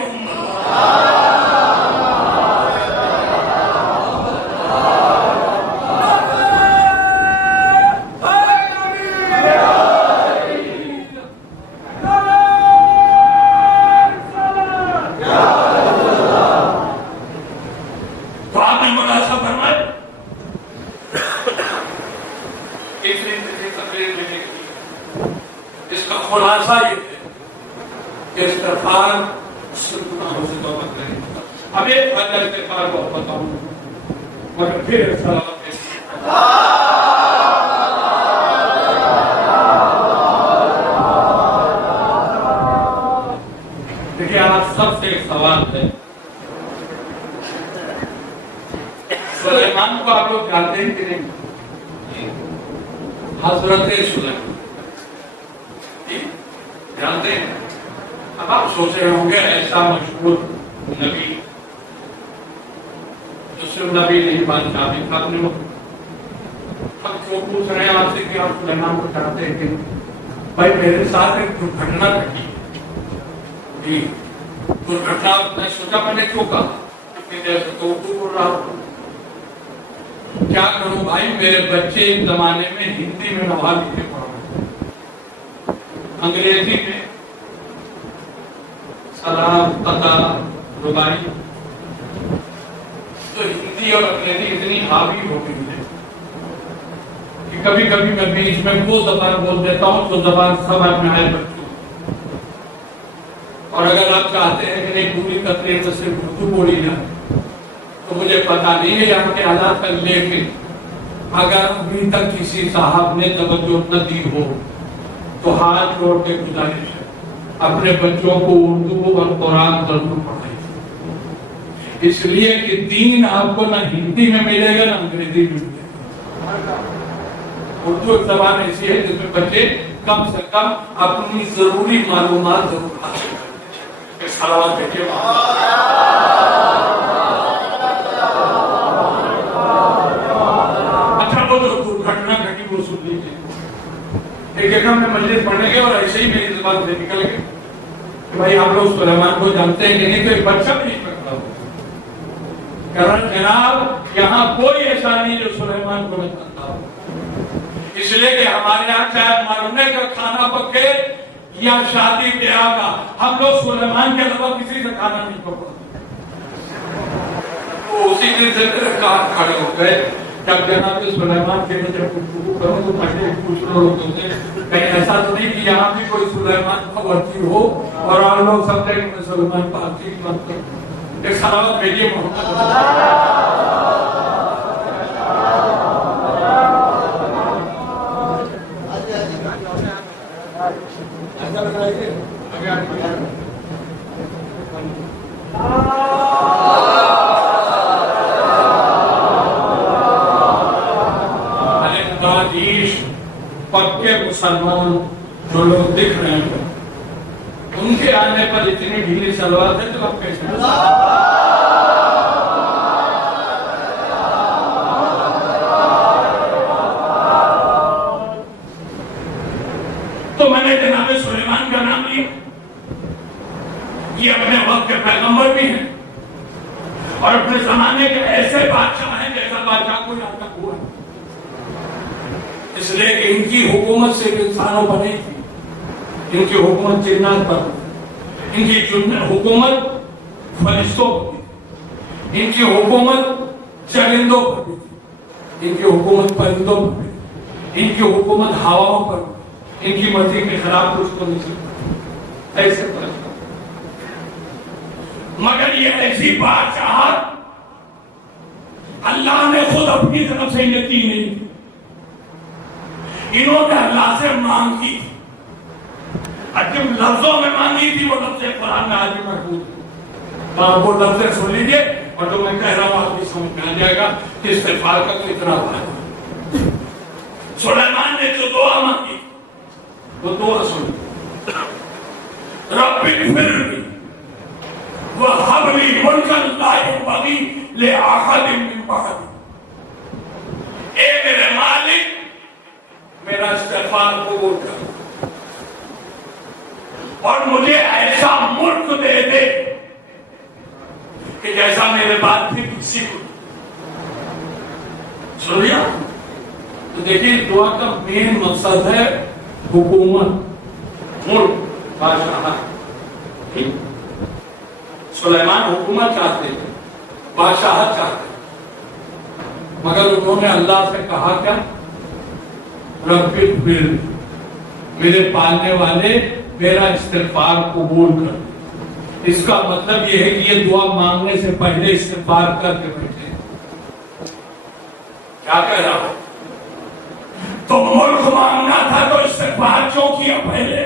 تو آپ نے مناسب فرمایا. اس کا خلاصہ یہ ہے کہ استغفار گناہوں سے توبہ کریں. اب ایک وجہ استغفار کو بتاؤں مگر پھر دیکھیے آپ سب سے ایک سوال ہے. سلیمان کو آپ لوگ جانتے ہیں کہ نہیں؟ حضرت سلیمان جانتے ہیں. اب آپ سوچ رہے ہوں گے ایسا مشہور نبی جو صرف نبی نہیں بادشاہ بھی تھا اپنے وقت. اب کیوں پوچھ رہے ہیں آپ سے کہ آپ سلیمان کو چاہتے ہیں کہ بھائی میرے ساتھ ایک درگھٹنا گھٹی. درگھٹنا میں سوچا میں نے کیوں کہا تو بول رہا ہوں کیا کروں بھائی, میرے بچے اس زمانے میں ہندی میں نوحہ لکھے پڑھ رہے ہیں, انگریزی میں سلام قطع ربائی. تو ہندی اور انگریزی اتنی حاوی ہو گئی ہے کہ کبھی کبھی میں بیچ میں وہ زبان بول دیتا ہوں تو زبان سمجھ میں آئے بچوں. اور اگر آپ چاہتے ہیں کہ نہیں پوری تقریر میں صرف اردو بولی جائے تو مجھے پتا نہیں ہے یہاں کے حالات کا, لیکن اگر ابھی تک کسی صاحب نے توجہ نہ دی ہو تو ہاتھ جوڑ کے گزارش ہے اپنے بچوں کو اردو اور قرآن ضرور پڑھائیں، اس لیے کہ دین آپ کو نہ ہندی میں ملے گا نہ انگریزی میں ملے گا۔ اردو ایک زبان ایسی ہے جس میں بچے کم سے کم اپنی ضروری معلومات ضرور حاصل کریں۔ صلوات دیکھیے۔ اچھا وہ جو درگھٹنا گھٹی وہ سن لیجیے۔ ایک جگہ میں مجلس پڑھنے گئے اور ایسے ہی میری زبان سے نکل گئے کہ بھائی آپ لوگ سلیمان کو جانتے ہیں کہ نہیں؟ تو ایک بچہ بھی نہیں کرتا ہو کہ جناب یہاں کوئی ایسا نہیں جو سلیمان کو نہ جانتا ہو، اس لیے کہ ہمارے یہاں چاہے مرنے کا کھانا پکے یا شادی بیاہ کا، ہم لوگ سلیمان کے علاوہ کسی سے کھانا نہیں پکاتے۔ تو اسی دن سے میرے کان کھڑے ہو گئے، جب جناب سلیمان کے میں جب گفتگو کروں تو پہلے پوچھ لوگوں سے کہیں ایسا تو نہیں کہ یہاں بھی کوئی سلیمان کا ورثی ہو اور آپ لوگ سمجھے کہ میں سلیمان پاک کی بات کروں۔ ایک صلوات بھیجیے محمد۔ پکے مسلمان جو لوگ دکھ رہے ہیں ان کے آنے پر اتنی ڈھیلی سلوات ہے تو آپ کیسے تو میں نے جناب سلیمان کا نام لیا، یہ اپنے وقت کے پیغمبر بھی ہیں اور اپنے زمانے کے ایسے بادشاہ ہیں جیسا بادشاہ کوئی آج تک ہوا ہے، اس لیے کہ ان کی حکومت سے انسانوں پر نہیں تھی، ان کی حکومت جنات پر، ان کی حکومت فرشتوں پر بھی، ان کی حکومت چرندوں پر بھی تھی، ان کی حکومت پرندوں پر بھی، ان کی حکومت ہواؤں پر بھی، ان کی مرضی کے خلاف کچھ کو نہیں سکتا ایسے پر، مگر یہ ایسی بادشاہت اللہ نے خود اپنی طرف سے انہیں دی نہیں تھی، انہوں نے اللہ سے مانگی تھی، جب لفظوں میں مانگی تھی وہ لفظ قرآن میں آج بھی محفوظ ہے، تو آپ وہ لفظ سن لیجئے اور جو میں کہہ رہا ہوں آپ بھی سمجھ میں آ جائے گا کہ استغفار کا تو اتنا فائدہ۔ سلیمان نے جو دعا مانگی وہ دعا سن، رب اغفر لی وہب لی ملکا لا ینبغی لأحد من بعدی، اے میرے مالک میرا استغفار قبول کر اور مجھے ایسا ملک دے دے کہ جیسا میرے بعد پھر کسی کو سنیا۔ تو دیکھیے دعا کا مین مقصد ہے حکومت، ملک، بادشاہت۔ سلیمان حکومت چاہتے تھے، بادشاہت چاہتے تھے، مگر انہوں نے اللہ سے کہا کیا؟ رب اغفر، میرے پالنے والے میرا استغفار قبول کر۔ اس کا مطلب یہ ہے کہ یہ دعا مانگنے سے پہلے استغفار کر کے بیٹھے۔ کیا کہہ رہا ہوں؟ تو ملک مانگنا تھا تو استغفار کیوں کیا پہلے؟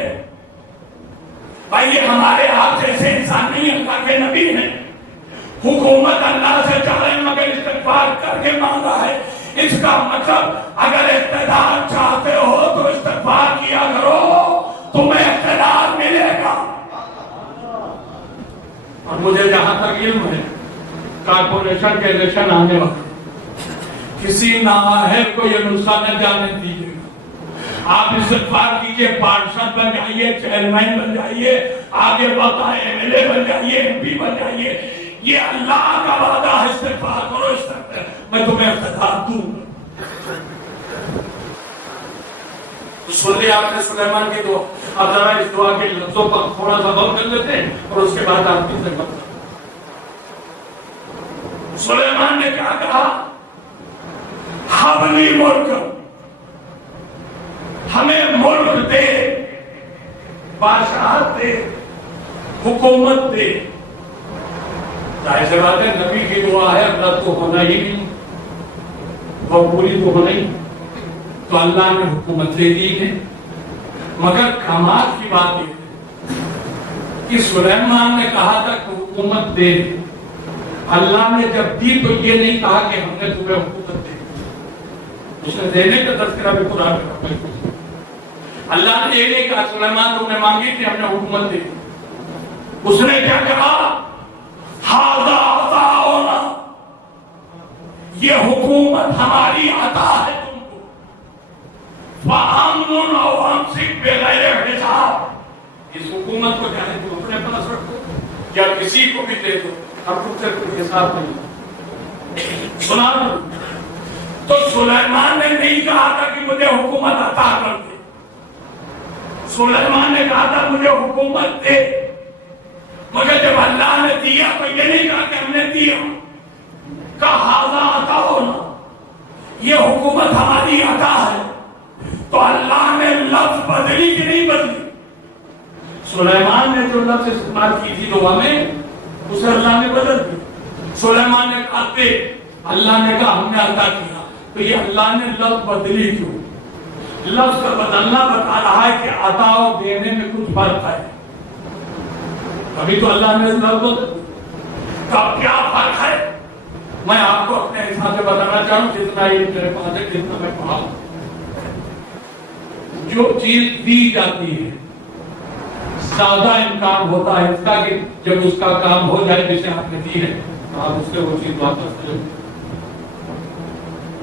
بھائی یہ ہمارے آپ جیسے انسان نہیں، اللہ کے نبی ہیں، حکومت اللہ سے چاہے مگر استغفار کر کے مانگا ہے۔ اس کا مطلب اگر اقتدار چاہتے ہو تو استغفار کیا کرو، تمہیں اقتدار ملے گا۔ اور مجھے جہاں تک علم ہے کارپوریشن کے الیکشن آنے والے، کسی نااہل کو یہ نسخہ نہ جانے دیجیے گا۔ آپ استغفار کیجئے، پارشد بن جائیے، چیئرمین بن جائیے، آگے بڑھا MLA بن جائیے، MP بن جائیے، یہ اللہ کا وعدہ ہے، استغفار کرو، استغفار میں تمہیں اقتدار دوں گا۔ تو سن لیا آپ نے سلیمان کی دعا۔ اب ذرا اس دعا کے لفظوں پر تھوڑا سا غور کر لیتے ہیں اور اس کے بعد آپ کی خدمت۔ سلیمان نے کیا کہا؟ حبلی ملک، ہمیں ملک دے، بادشاہت دے، حکومت دے۔ ظاہر سی بات ہے نبی کی دعا ہے، اللہ تو ہونا ہی نہیں، وہ پوری تو ہونا ہی، تو اللہ نے حکومت دے دی ہے۔ مگر کمال کی بات یہ ہے کہ سلیمان نے کہا تھا کہ حکومت دے، اللہ نے جب دی تو یہ نہیں کہا کہ ہم نے تمہیں حکومت دی، اس نے دینے کا تذکرہ بھی قرآن میں ہے۔ اللہ نے یہ نہیں کہا سلیمان تم نے مانگی تھی ہم نے حکومت دی، اس نے کیا کہا ھذا عطاؤنا، یہ حکومت ہماری عطا ہے تم کو، فَأَمْنُنْ أَوْ أَمْسِكْ بِغَيْرِ حِسَابٍ، اس حکومت کو چاہے تم اپنے پاس رکھو یا کسی کو بھی دے دو، اب تم سے کوئی حساب نہیں۔ سنا تو سلیمان نے نہیں کہا تھا کہ مجھے حکومت عطا کر دے، سلیمان نے کہا تھا مجھے حکومت دے، مگر جب اللہ نے دیا تو یہ نہیں کہا کہ ہم نے دیا، کہا ھذا عطاؤنا، یہ حکومت ہماری عطا ہے، تو اللہ نے لفظ بدلی کہ نہیں بدلی؟ سلیمان نے جو لفظ استعمال کی تھی دعا میں اسے اللہ نے بدل دی۔ سلیمان نے کہا دے، اللہ نے کہا ہم نے عطا کیا، تو یہ اللہ نے لفظ بدلی کیوں؟ لفظ کا بدلنا بتا رہا ہے کہ عطا و دینے میں کچھ فرق ہے۔ ابھی تو اللہ نے لفظ بدل، کب کیا فرق ہے میں آپ کو اپنے حساب سے بتانا چاہوں، جتنا یہ میرے پاس ہے جتنا میں پڑھا ہوں۔ جو چیز دی جاتی ہے زیادہ امکان ہوتا ہے اس کا کہ جب اس کا کام ہو جائے جسے آپ نے دی ہے تو آپ اس سے وہ چیز واپس کریں۔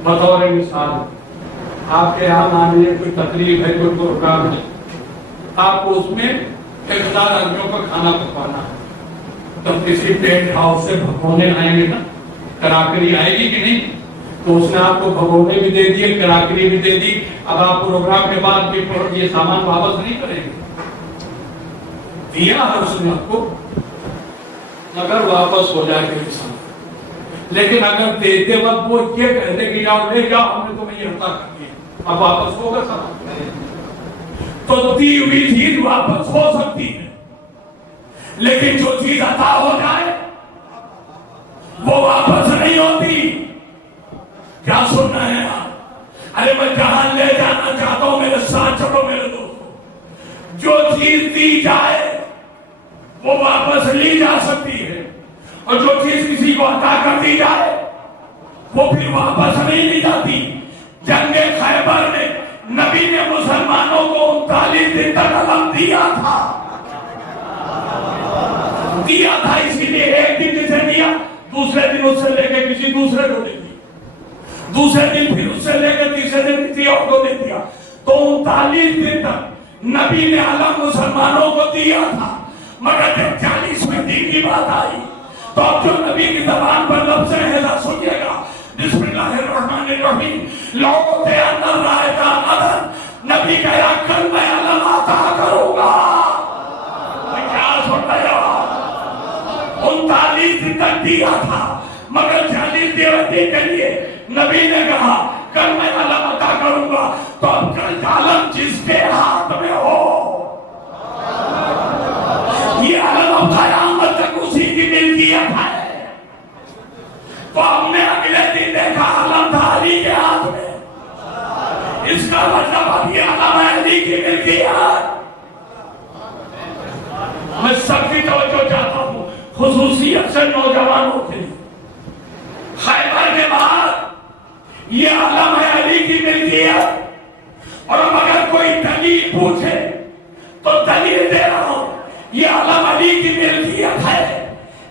بطور مثال آپ کے یہاں مان لیجیے کوئی تقریب ہے، کوئی پروگرام ہے، آپ کو اس میں 1000 آدمیوں کا کھانا پکوانا ہے، تب کسی ٹینٹ ہاؤس سے بھگونے آئیں گے نا، کراکری آئے گی کہ نہیں؟ تو اس نے آپ کو بھگونے بھی دے دیے، کراکری بھی دے دی، اب آپ پروگرام کے بعد بھی یہ سامان واپس نہیں کریں گے، دیا ہے اس نے آپ کو، اگر واپس ہو جائے گا انسان۔ لیکن اگر دیتے وقت وہ یہ کہہ دے کہ جاؤ لے جاؤ ہم نے تمہیں یہ عطا کر دیا، اب واپس ہوگا سامان؟ تو دی ہوئی چیز واپس ہو سکتی ہے، لیکن جو چیز عطا ہو جائے وہ واپس نہیں ہوتی۔ کیا سن رہے ہیں آپ؟ ارے میں جہاں لے جانا چاہتا ہوں میرے ساتھ چلو میرے دوستوں، جو چیز دی جائے وہ واپس لی جا سکتی ہے، اور جو چیز کسی کو عطا کر دی جائے وہ پھر واپس نہیں لی جاتی۔ جنگ خیبر میں نبی نے مسلمانوں کو 39 دن تک علم دیا تھا، اسی لیے ایک دن جسے دیا دوسرے دن اس سے لے کے کسی دوسرے کو دے دیا، دوسرے دن پھر اس سے لے کے تیسرے دن کسی اور کو دے دیا، تو 39 دن تک نبی نے علم مسلمانوں کو دیا تھا۔ مگر جب 40ویں دن کی بات آئی تو اب جو نبی کی زبان پر لفظ ہے سنیے گا، بسم اللہ الرحمن الرحیم، لوگوں سے اندر رائے کا قدر نبی کہا کل میں علم عطا کروں گا۔ میں کیا سن رہے ہو؟ 39 دن تک دیا تھا، مگر 40ویں دن کے لیے نبی نے کہا کل میں علم عطا کروں گا، تو اب کل علم جس کے ہاتھ میں ہو یہ علم قیامت تک اسی کی ملکیت ہے۔ تو ہم نے اگلے دن دیکھا علم تھا علی کے ہاتھ میں، اس کا مطلب اب یہ علم ہے علی کی ملکیت۔ میں سب کی توجہ چاہتا ہوں، خصوصیت سے نوجوانوں کے لیے، خیبر کے بعد یہ علم ہے علی کی ملکیت، اور اب اگر کوئی دلیل پوچھے تو دلیل دے رہا ہوں، یہ علم علی کی ملکیت ہے،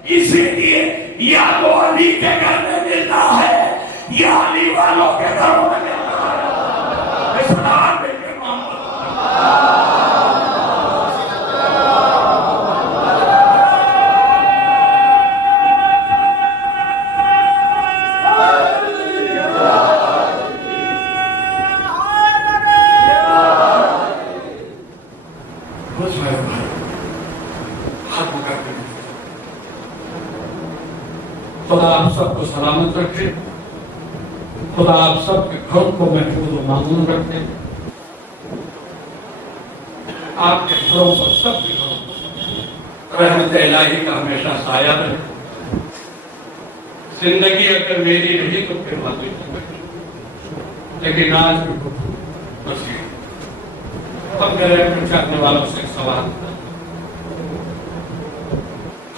اسی لیے یا تو علی کے گھر میں ملنا ہے یا علی والوں کے گھروں میں ملنا ہے۔ اسلام میں یہ معاملہ خدا آپ سب کو سلامت رکھے، خدا آپ سب کے گھروں کو محفوظ و معمون رکھے، آپ کے گھروں پر سب کے گھروں پر رحمت الہی کا ہمیشہ سایہ رہے۔ زندگی اگر میری رہی تو پھر واقعی لیکن آج بھی بس اب میرے چاہنے والوں سے ایک سوال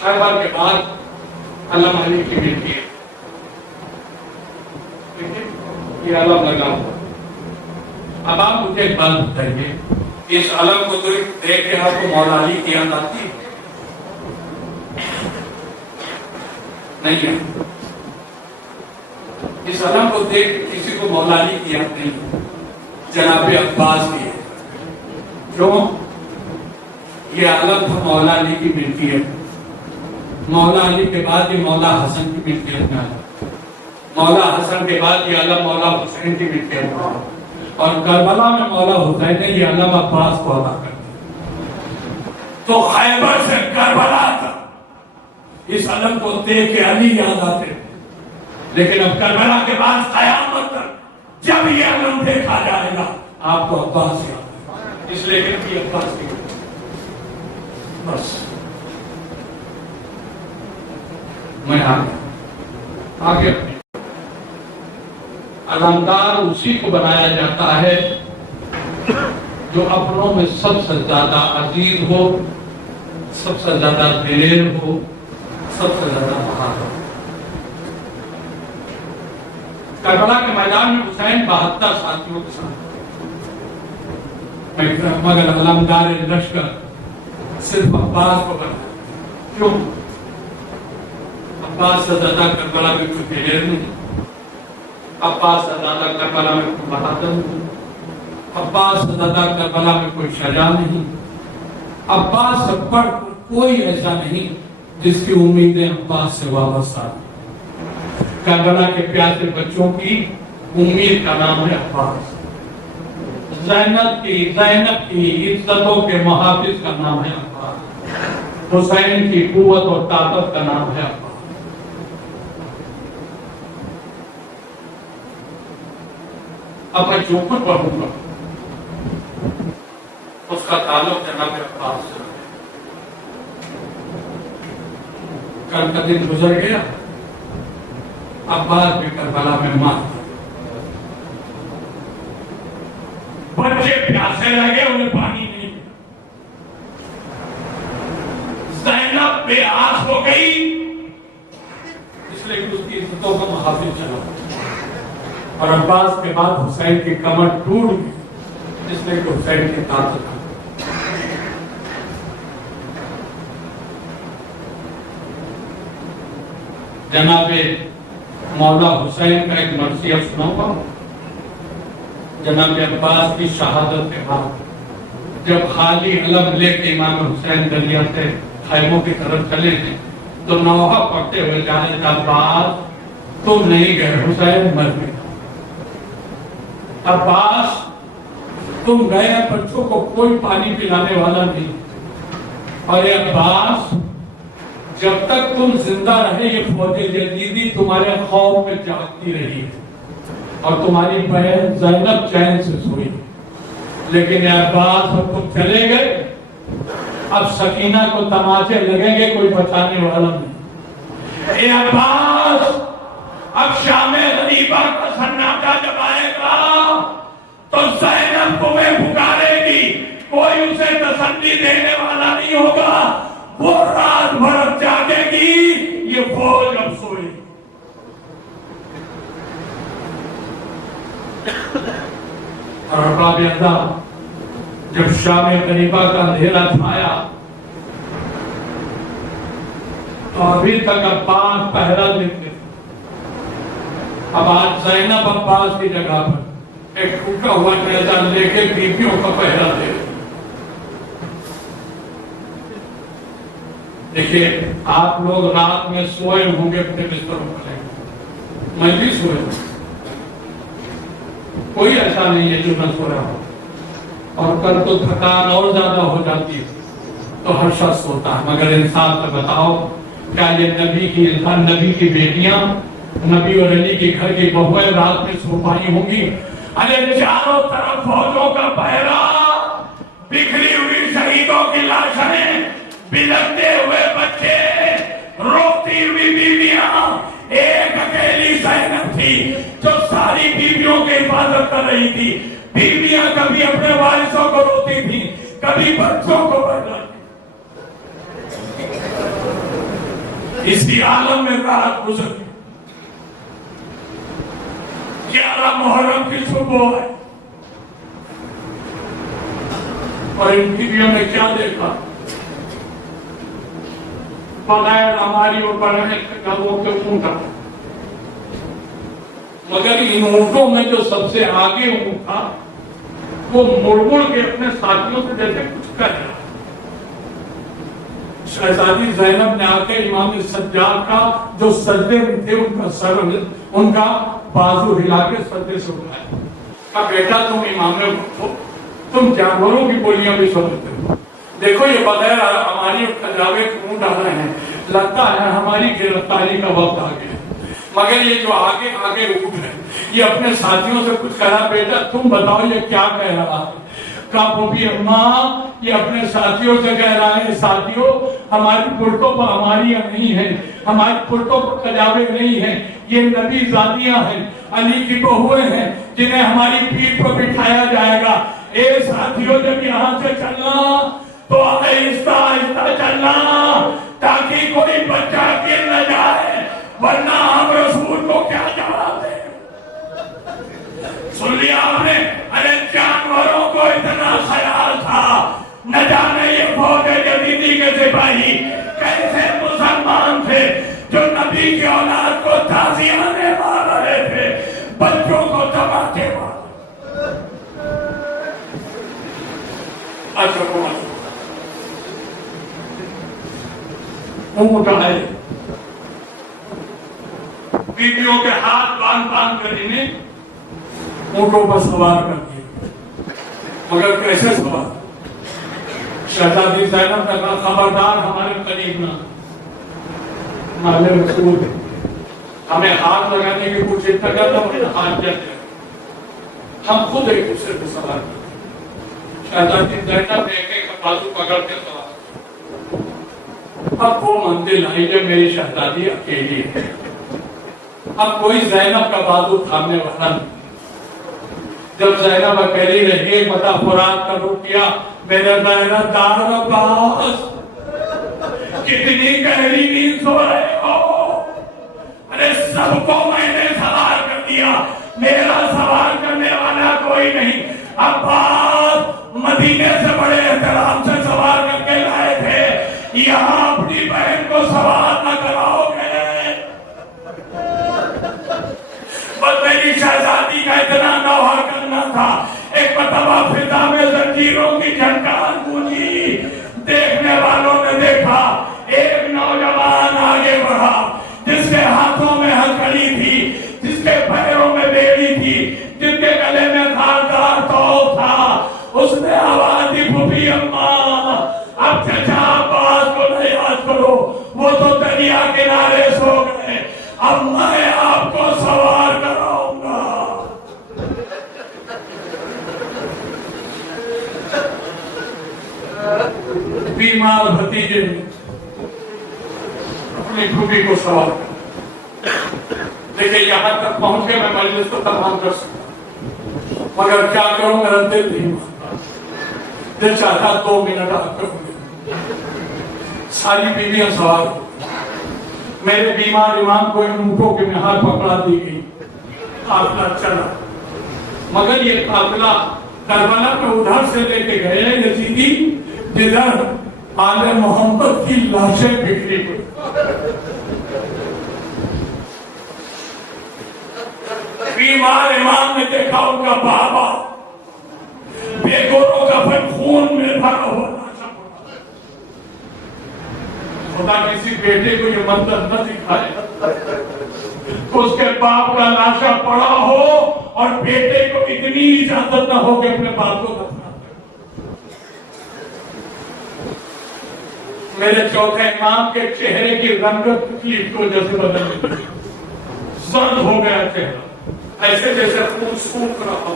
خیبر کے بعد علم علی کی بیٹی ہے، یہ علم لگا ہوا۔ اب آپ مجھے ایک بات بتائیے، اس علم کو تو دیکھ کے آپ کو مولا علی کی یاد آتی ہے؟ نہیں ہے۔ اس علم کو دیکھ کسی کو مولا علی کی یاد نہیں، جناب عباس کی ہے۔ کیوں؟ یہ علم تھا مولا علی کی ملکیت، مولا علی کے بعد یہ مولا حسن کی ملکیت میں آیا، مولا حسن کے بعد یہ علم مولا حسین کی ملکیت میں آیا، اور کربلا میں مولا حسین نے یہ علم عباس کو عطا کر دیا۔ تو خیبر سے کربلا تک اس علم کو دیکھ کے علی یاد آتے، لیکن اب کربلا کے بعد قیامت تک جب یہ علم دیکھا جائے گا آپ کو عباس یاد آئے، اس لیے کہ عباس کی بس میں آگے علمدار اسی کو بنایا جاتا ہے جو اپنوں میں سب سے زیادہ عزیز ہو، سب سے زیادہ دلیر ہو، سب سے زیادہ بہادر ہو۔ کربلا کے میدان میں حسین 72 ساتھیوں کے ساتھ، مگر علمدار لشکر صرف عباس کو بنا۔ کیوں؟ عباس سے زیادہ کربلا میں کوئی دلیر نہیں، عباس سے زیادہ کربلا میں کوئی بہادر نہیں، عباس سے زیادہ کربلا میں کوئی شجاع نہیں، عباس سے بڑھ کوئی ایسا نہیں جس کی امیدیں عباس سے وابستہ ہیں۔ کربلا کے پیارے بچوں کی امید کا نام ہے عباس، زینب کی عزتوں کے محافظ کا نام ہے عباس، حسین کی قوت اور طاقت کا نام ہے عباس۔ اب میں جو کچھ پڑھوں گا اس کا تعلق جناب عباس سے ہے۔ کل کا دن گزر گیا، عباس بھی کربلا میں مار، بچے پیاسے لگے، انہیں پانی نہیں ملا، زینب بے آس ہو گئی، اس لیے کہ اس کی عزتوں کا محافظ چلا، اور عباس کے بعد حسین کی کمر ٹوٹ گئی، اس لیے کہ حسین کی طاقت تھا۔ جناب مولا حسین کا ایک مرثیہ سناؤں گا۔ جناب عباس کی شہادت کے بعد جب خالی علم لے کے امام حسین دریا سے خیموں کی طرف چلے تھے تو نوحہ پڑھتے ہوئے جانے عباس تم نہیں گئے، حسین مر گئے، عباس تم گئے، بچوں کو کوئی پانی پلانے والا نہیں، اور یہ عباس جب تک تم زندہ رہے یہ فوج یزیدی تمہارے خوف میں جاگتی رہی ہے، اور تمہاری بہن زینب چین سے سوئی، لیکن یہ عباس اب تم چلے گئے، اب سکینہ کو تماچے لگیں گے، کوئی بچانے والا نہیں۔ اے عباس اب شام غریبہ کا سناٹا جب آئے گا تو زینب تمہیں پکارے گی، کوئی اسے تسلی دینے والا نہیں ہوگا، وہ رات بھر جاگے گی، یہ فوج اب سوئی۔ اور احباب اللہ جب شام غریبہ کا اندھیرا چھایا تو ابھی تک عباس پہرا دیتے، اب آج زینب عباس کی جگہ پر ایک ٹوٹا ہوا نیزہ لے کے بیویوں کا پہرا دے۔ دیکھیے آپ لوگ رات میں سوئے ہوں گے اپنے بستروں پر، میں بھی سوئے ہوں، کوئی ایسا نہیں ہے جو نہ سو رہا ہو، اور کل تو تھکان اور زیادہ ہو جاتی ہے تو ہر شخص سوتا ہے، مگر انصاف سے بتاؤ کیا یہ نبی کی بیٹیاں، نبی اور علی کے گھر کی بہویں رات میں سو پائی ہوں گی؟ ارے چاروں طرف فوجوں کا پہرا، بکھری ہوئی شہیدوں کی لاشیں، بلکتے ہوئے بچے، روتی ہوئی بیویاں، ایک اکیلی زینب تھی جو ساری بیویوں کی حفاظت کر رہی تھی۔ بیویاں کبھی اپنے وارثوں کو روتی تھی، کبھی بچوں کو بچاتی۔ اسی عالم میں رات گزر گئی. 11 محرم کی صبح ہے اور ان ٹیویوں میں کیا دیکھا؟ بغیر ہماری اور بغیر گھروں کے اونٹا. مگر ان اونٹوں میں جو سب سے آگے اونٹ تھا وہ مڑ مڑ کے اپنے ساتھیوں سے جیسے کچھ کر رہا. شہزادی زینب نے آ کے امام سجاد کا جو سجدے میں تھے ان کا سر ان کا بازو ہلا کے سجدے سے اٹھایا. کہا بیٹا تم امام میں اٹھو, تم جانوروں کی بولیاں بھی سنتے ہو. دیکھو یہ بغیر ہماری کجاوے اونٹ آ رہے ہیں, لگتا ہے ہماری گرفتاری کا وقت آ گیا. مگر یہ جو آگے آگے اونٹ ہے یہ اپنے ساتھیوں سے کچھ کہا, بیٹا تم بتاؤ یہ کیا کہہ رہا ہے. کہا پھوپھی اماں یہ اپنے ساتھیوں سے کہہ رہا ہے, ساتھیوں ہماری پلٹوں پر ہماریاں نہیں ہیں, ہماری پلٹوں پر کجاوے نہیں ہیں, یہ نبی زادیاں ہیں, علی کی بہویں ہیں جنہیں ہماری پیٹھ پر بٹھایا جائے گا. اے ساتھیوں جب یہاں سے چلنا تو آہستہ آہستہ چلنا تاکہ کوئی بچہ گر نہ جائے, ورنہ ہم رسول کو کیا جواب دیں. سن لیا آپ نے؟ ارے جانوروں کو اتنا خیال تھا, نہ جانے یہ فوج یزیدی کے سپاہی کیسے مسلمان تھے جو نبی کی اولاد کو تازیانے مار رہے تھے, بچوں کو تماچے مار. اچھا اونٹ آئے, بیویوں کے ہاتھ باندھ باندھ کر انہیں اونٹوں پر سوار کر دیا. مگر کیسے سوار؟ شہزادی زینب نے کہا خبردار ہمارے قریب نہ, ہمارے رسول ہے, ہمیں ہاتھ لگانے کی کچھ اتنا تھا, ہاتھ جاتے ہم خود ایک دوسرے کو سوار کرتے. شہزادی زینب نے ایک ایک بازو پکڑ کے سوار. اب وہ منزل آئی جب میری شہزادی اکیلی ہے, اب کوئی زینب کا بازو تھامنے والا نہیں. جب زینب اکیلی رہی, ایک بتا فرات کا رخ کیا, میرے زینب دار عباس کتنی گہری نیند سو رہے ہو. ارے سب کو میں نے سوار کر دیا, میرا سوار کرنے والا کوئی نہیں. عباس مدینے سے بڑے احترام سے سوار کر کے لائے تھے, یہاں اپنی بہن کو سوار نہ کراؤ گے. بس میری شہزادی کا اتنا نوحہ کرنا تھا. ایک مرتبہ فضا میں زنجیروں کی جھنکار گونجی, دیکھنے والوں نے دیکھا ایک نوجوان آگے بڑھا جس کے ہاتھوں میں ہتھکڑی تھی, جس کے پیروں میں بیڑی تھی, جس کے گلے میں دھاردار توپ تھا. اس نے آواز دی پھوپھی اماں اب چچا عباس کو نہ یاد کرو, وہ تو دریا کنارے سو گئے, اب میں آپ کو سوار کراؤں گا. بیمار بھتیجے نے اپنی پھوپھی کو سوار کر, لیکن یہاں تک پہنچ کے میں مجلس کو تمام کر سکتا, مگر کیا کروں میرا دل نہیں مانتا. دل چاہتا 2 منٹ آپ کروں گے. ساری بیویاں سوار ہو, میرے بیمار امام کو ان اونٹوں کے میں ہاتھ پکڑا دی گئی. قافلہ چلا, مگر یہ قافلہ کربلا میں ادھر سے لے کے گئے یزیدی جدھر آل محمد کی لاشیں بکھری ہوئی. بیمار امام نے دیکھا ان کا بابا بے گوروں کا پھر خون میں بھرا ہوا لاشا پڑا. خدا کسی بیٹے کو یہ منظر نہ دکھائے اس کے باپ کا لاشا پڑا ہو اور بیٹے کو اتنی اجازت نہ ہو کہ اپنے باپ کو دفنا. میرے چوتھے امام کے چہرے کی رنگت تکلیف کی وجہ سے بدل گئی, زرد ہو گیا چہرہ, ایسے جیسے خون سوکھ رہا ہو.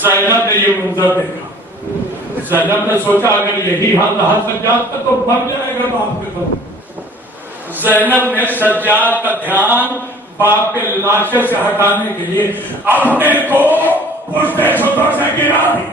زینب نے یہ منظر دیکھا. زینب نے سوچا اگر یہی حال رہا سجاد کا تو مر جائے گا باپ کے ساتھ. زینب نے سجاد کا دھیان باپ کے لاشے سے ہٹانے کے لیے اپنے کو پشتے چھتوں سے گرا دیا.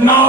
9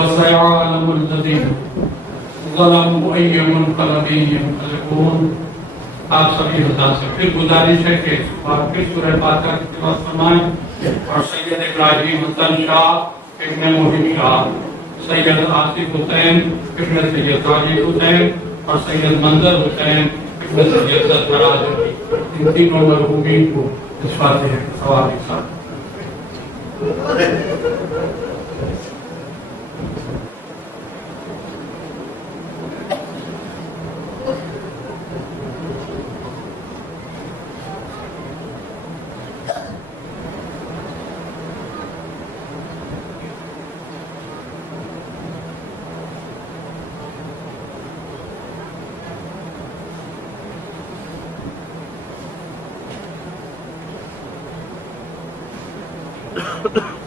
وسيعلم الذين ظلموا أي منقلب ينقلبون. آپ سبھی حضرات سے پھر گزارش ہے کہ اس بار پھر سورہ فاتحہ کی تلاوت فرمائیں اور سید ابراہیم حسن شاہ ابن محب شاہ، سید آصف حسین ابن سید راجی حسین اور سید منظر حسین ابن سید زرفراز، ان تینوں مرحومین کو اس فاتحہ کے ثواب کے ساتھ Thank you.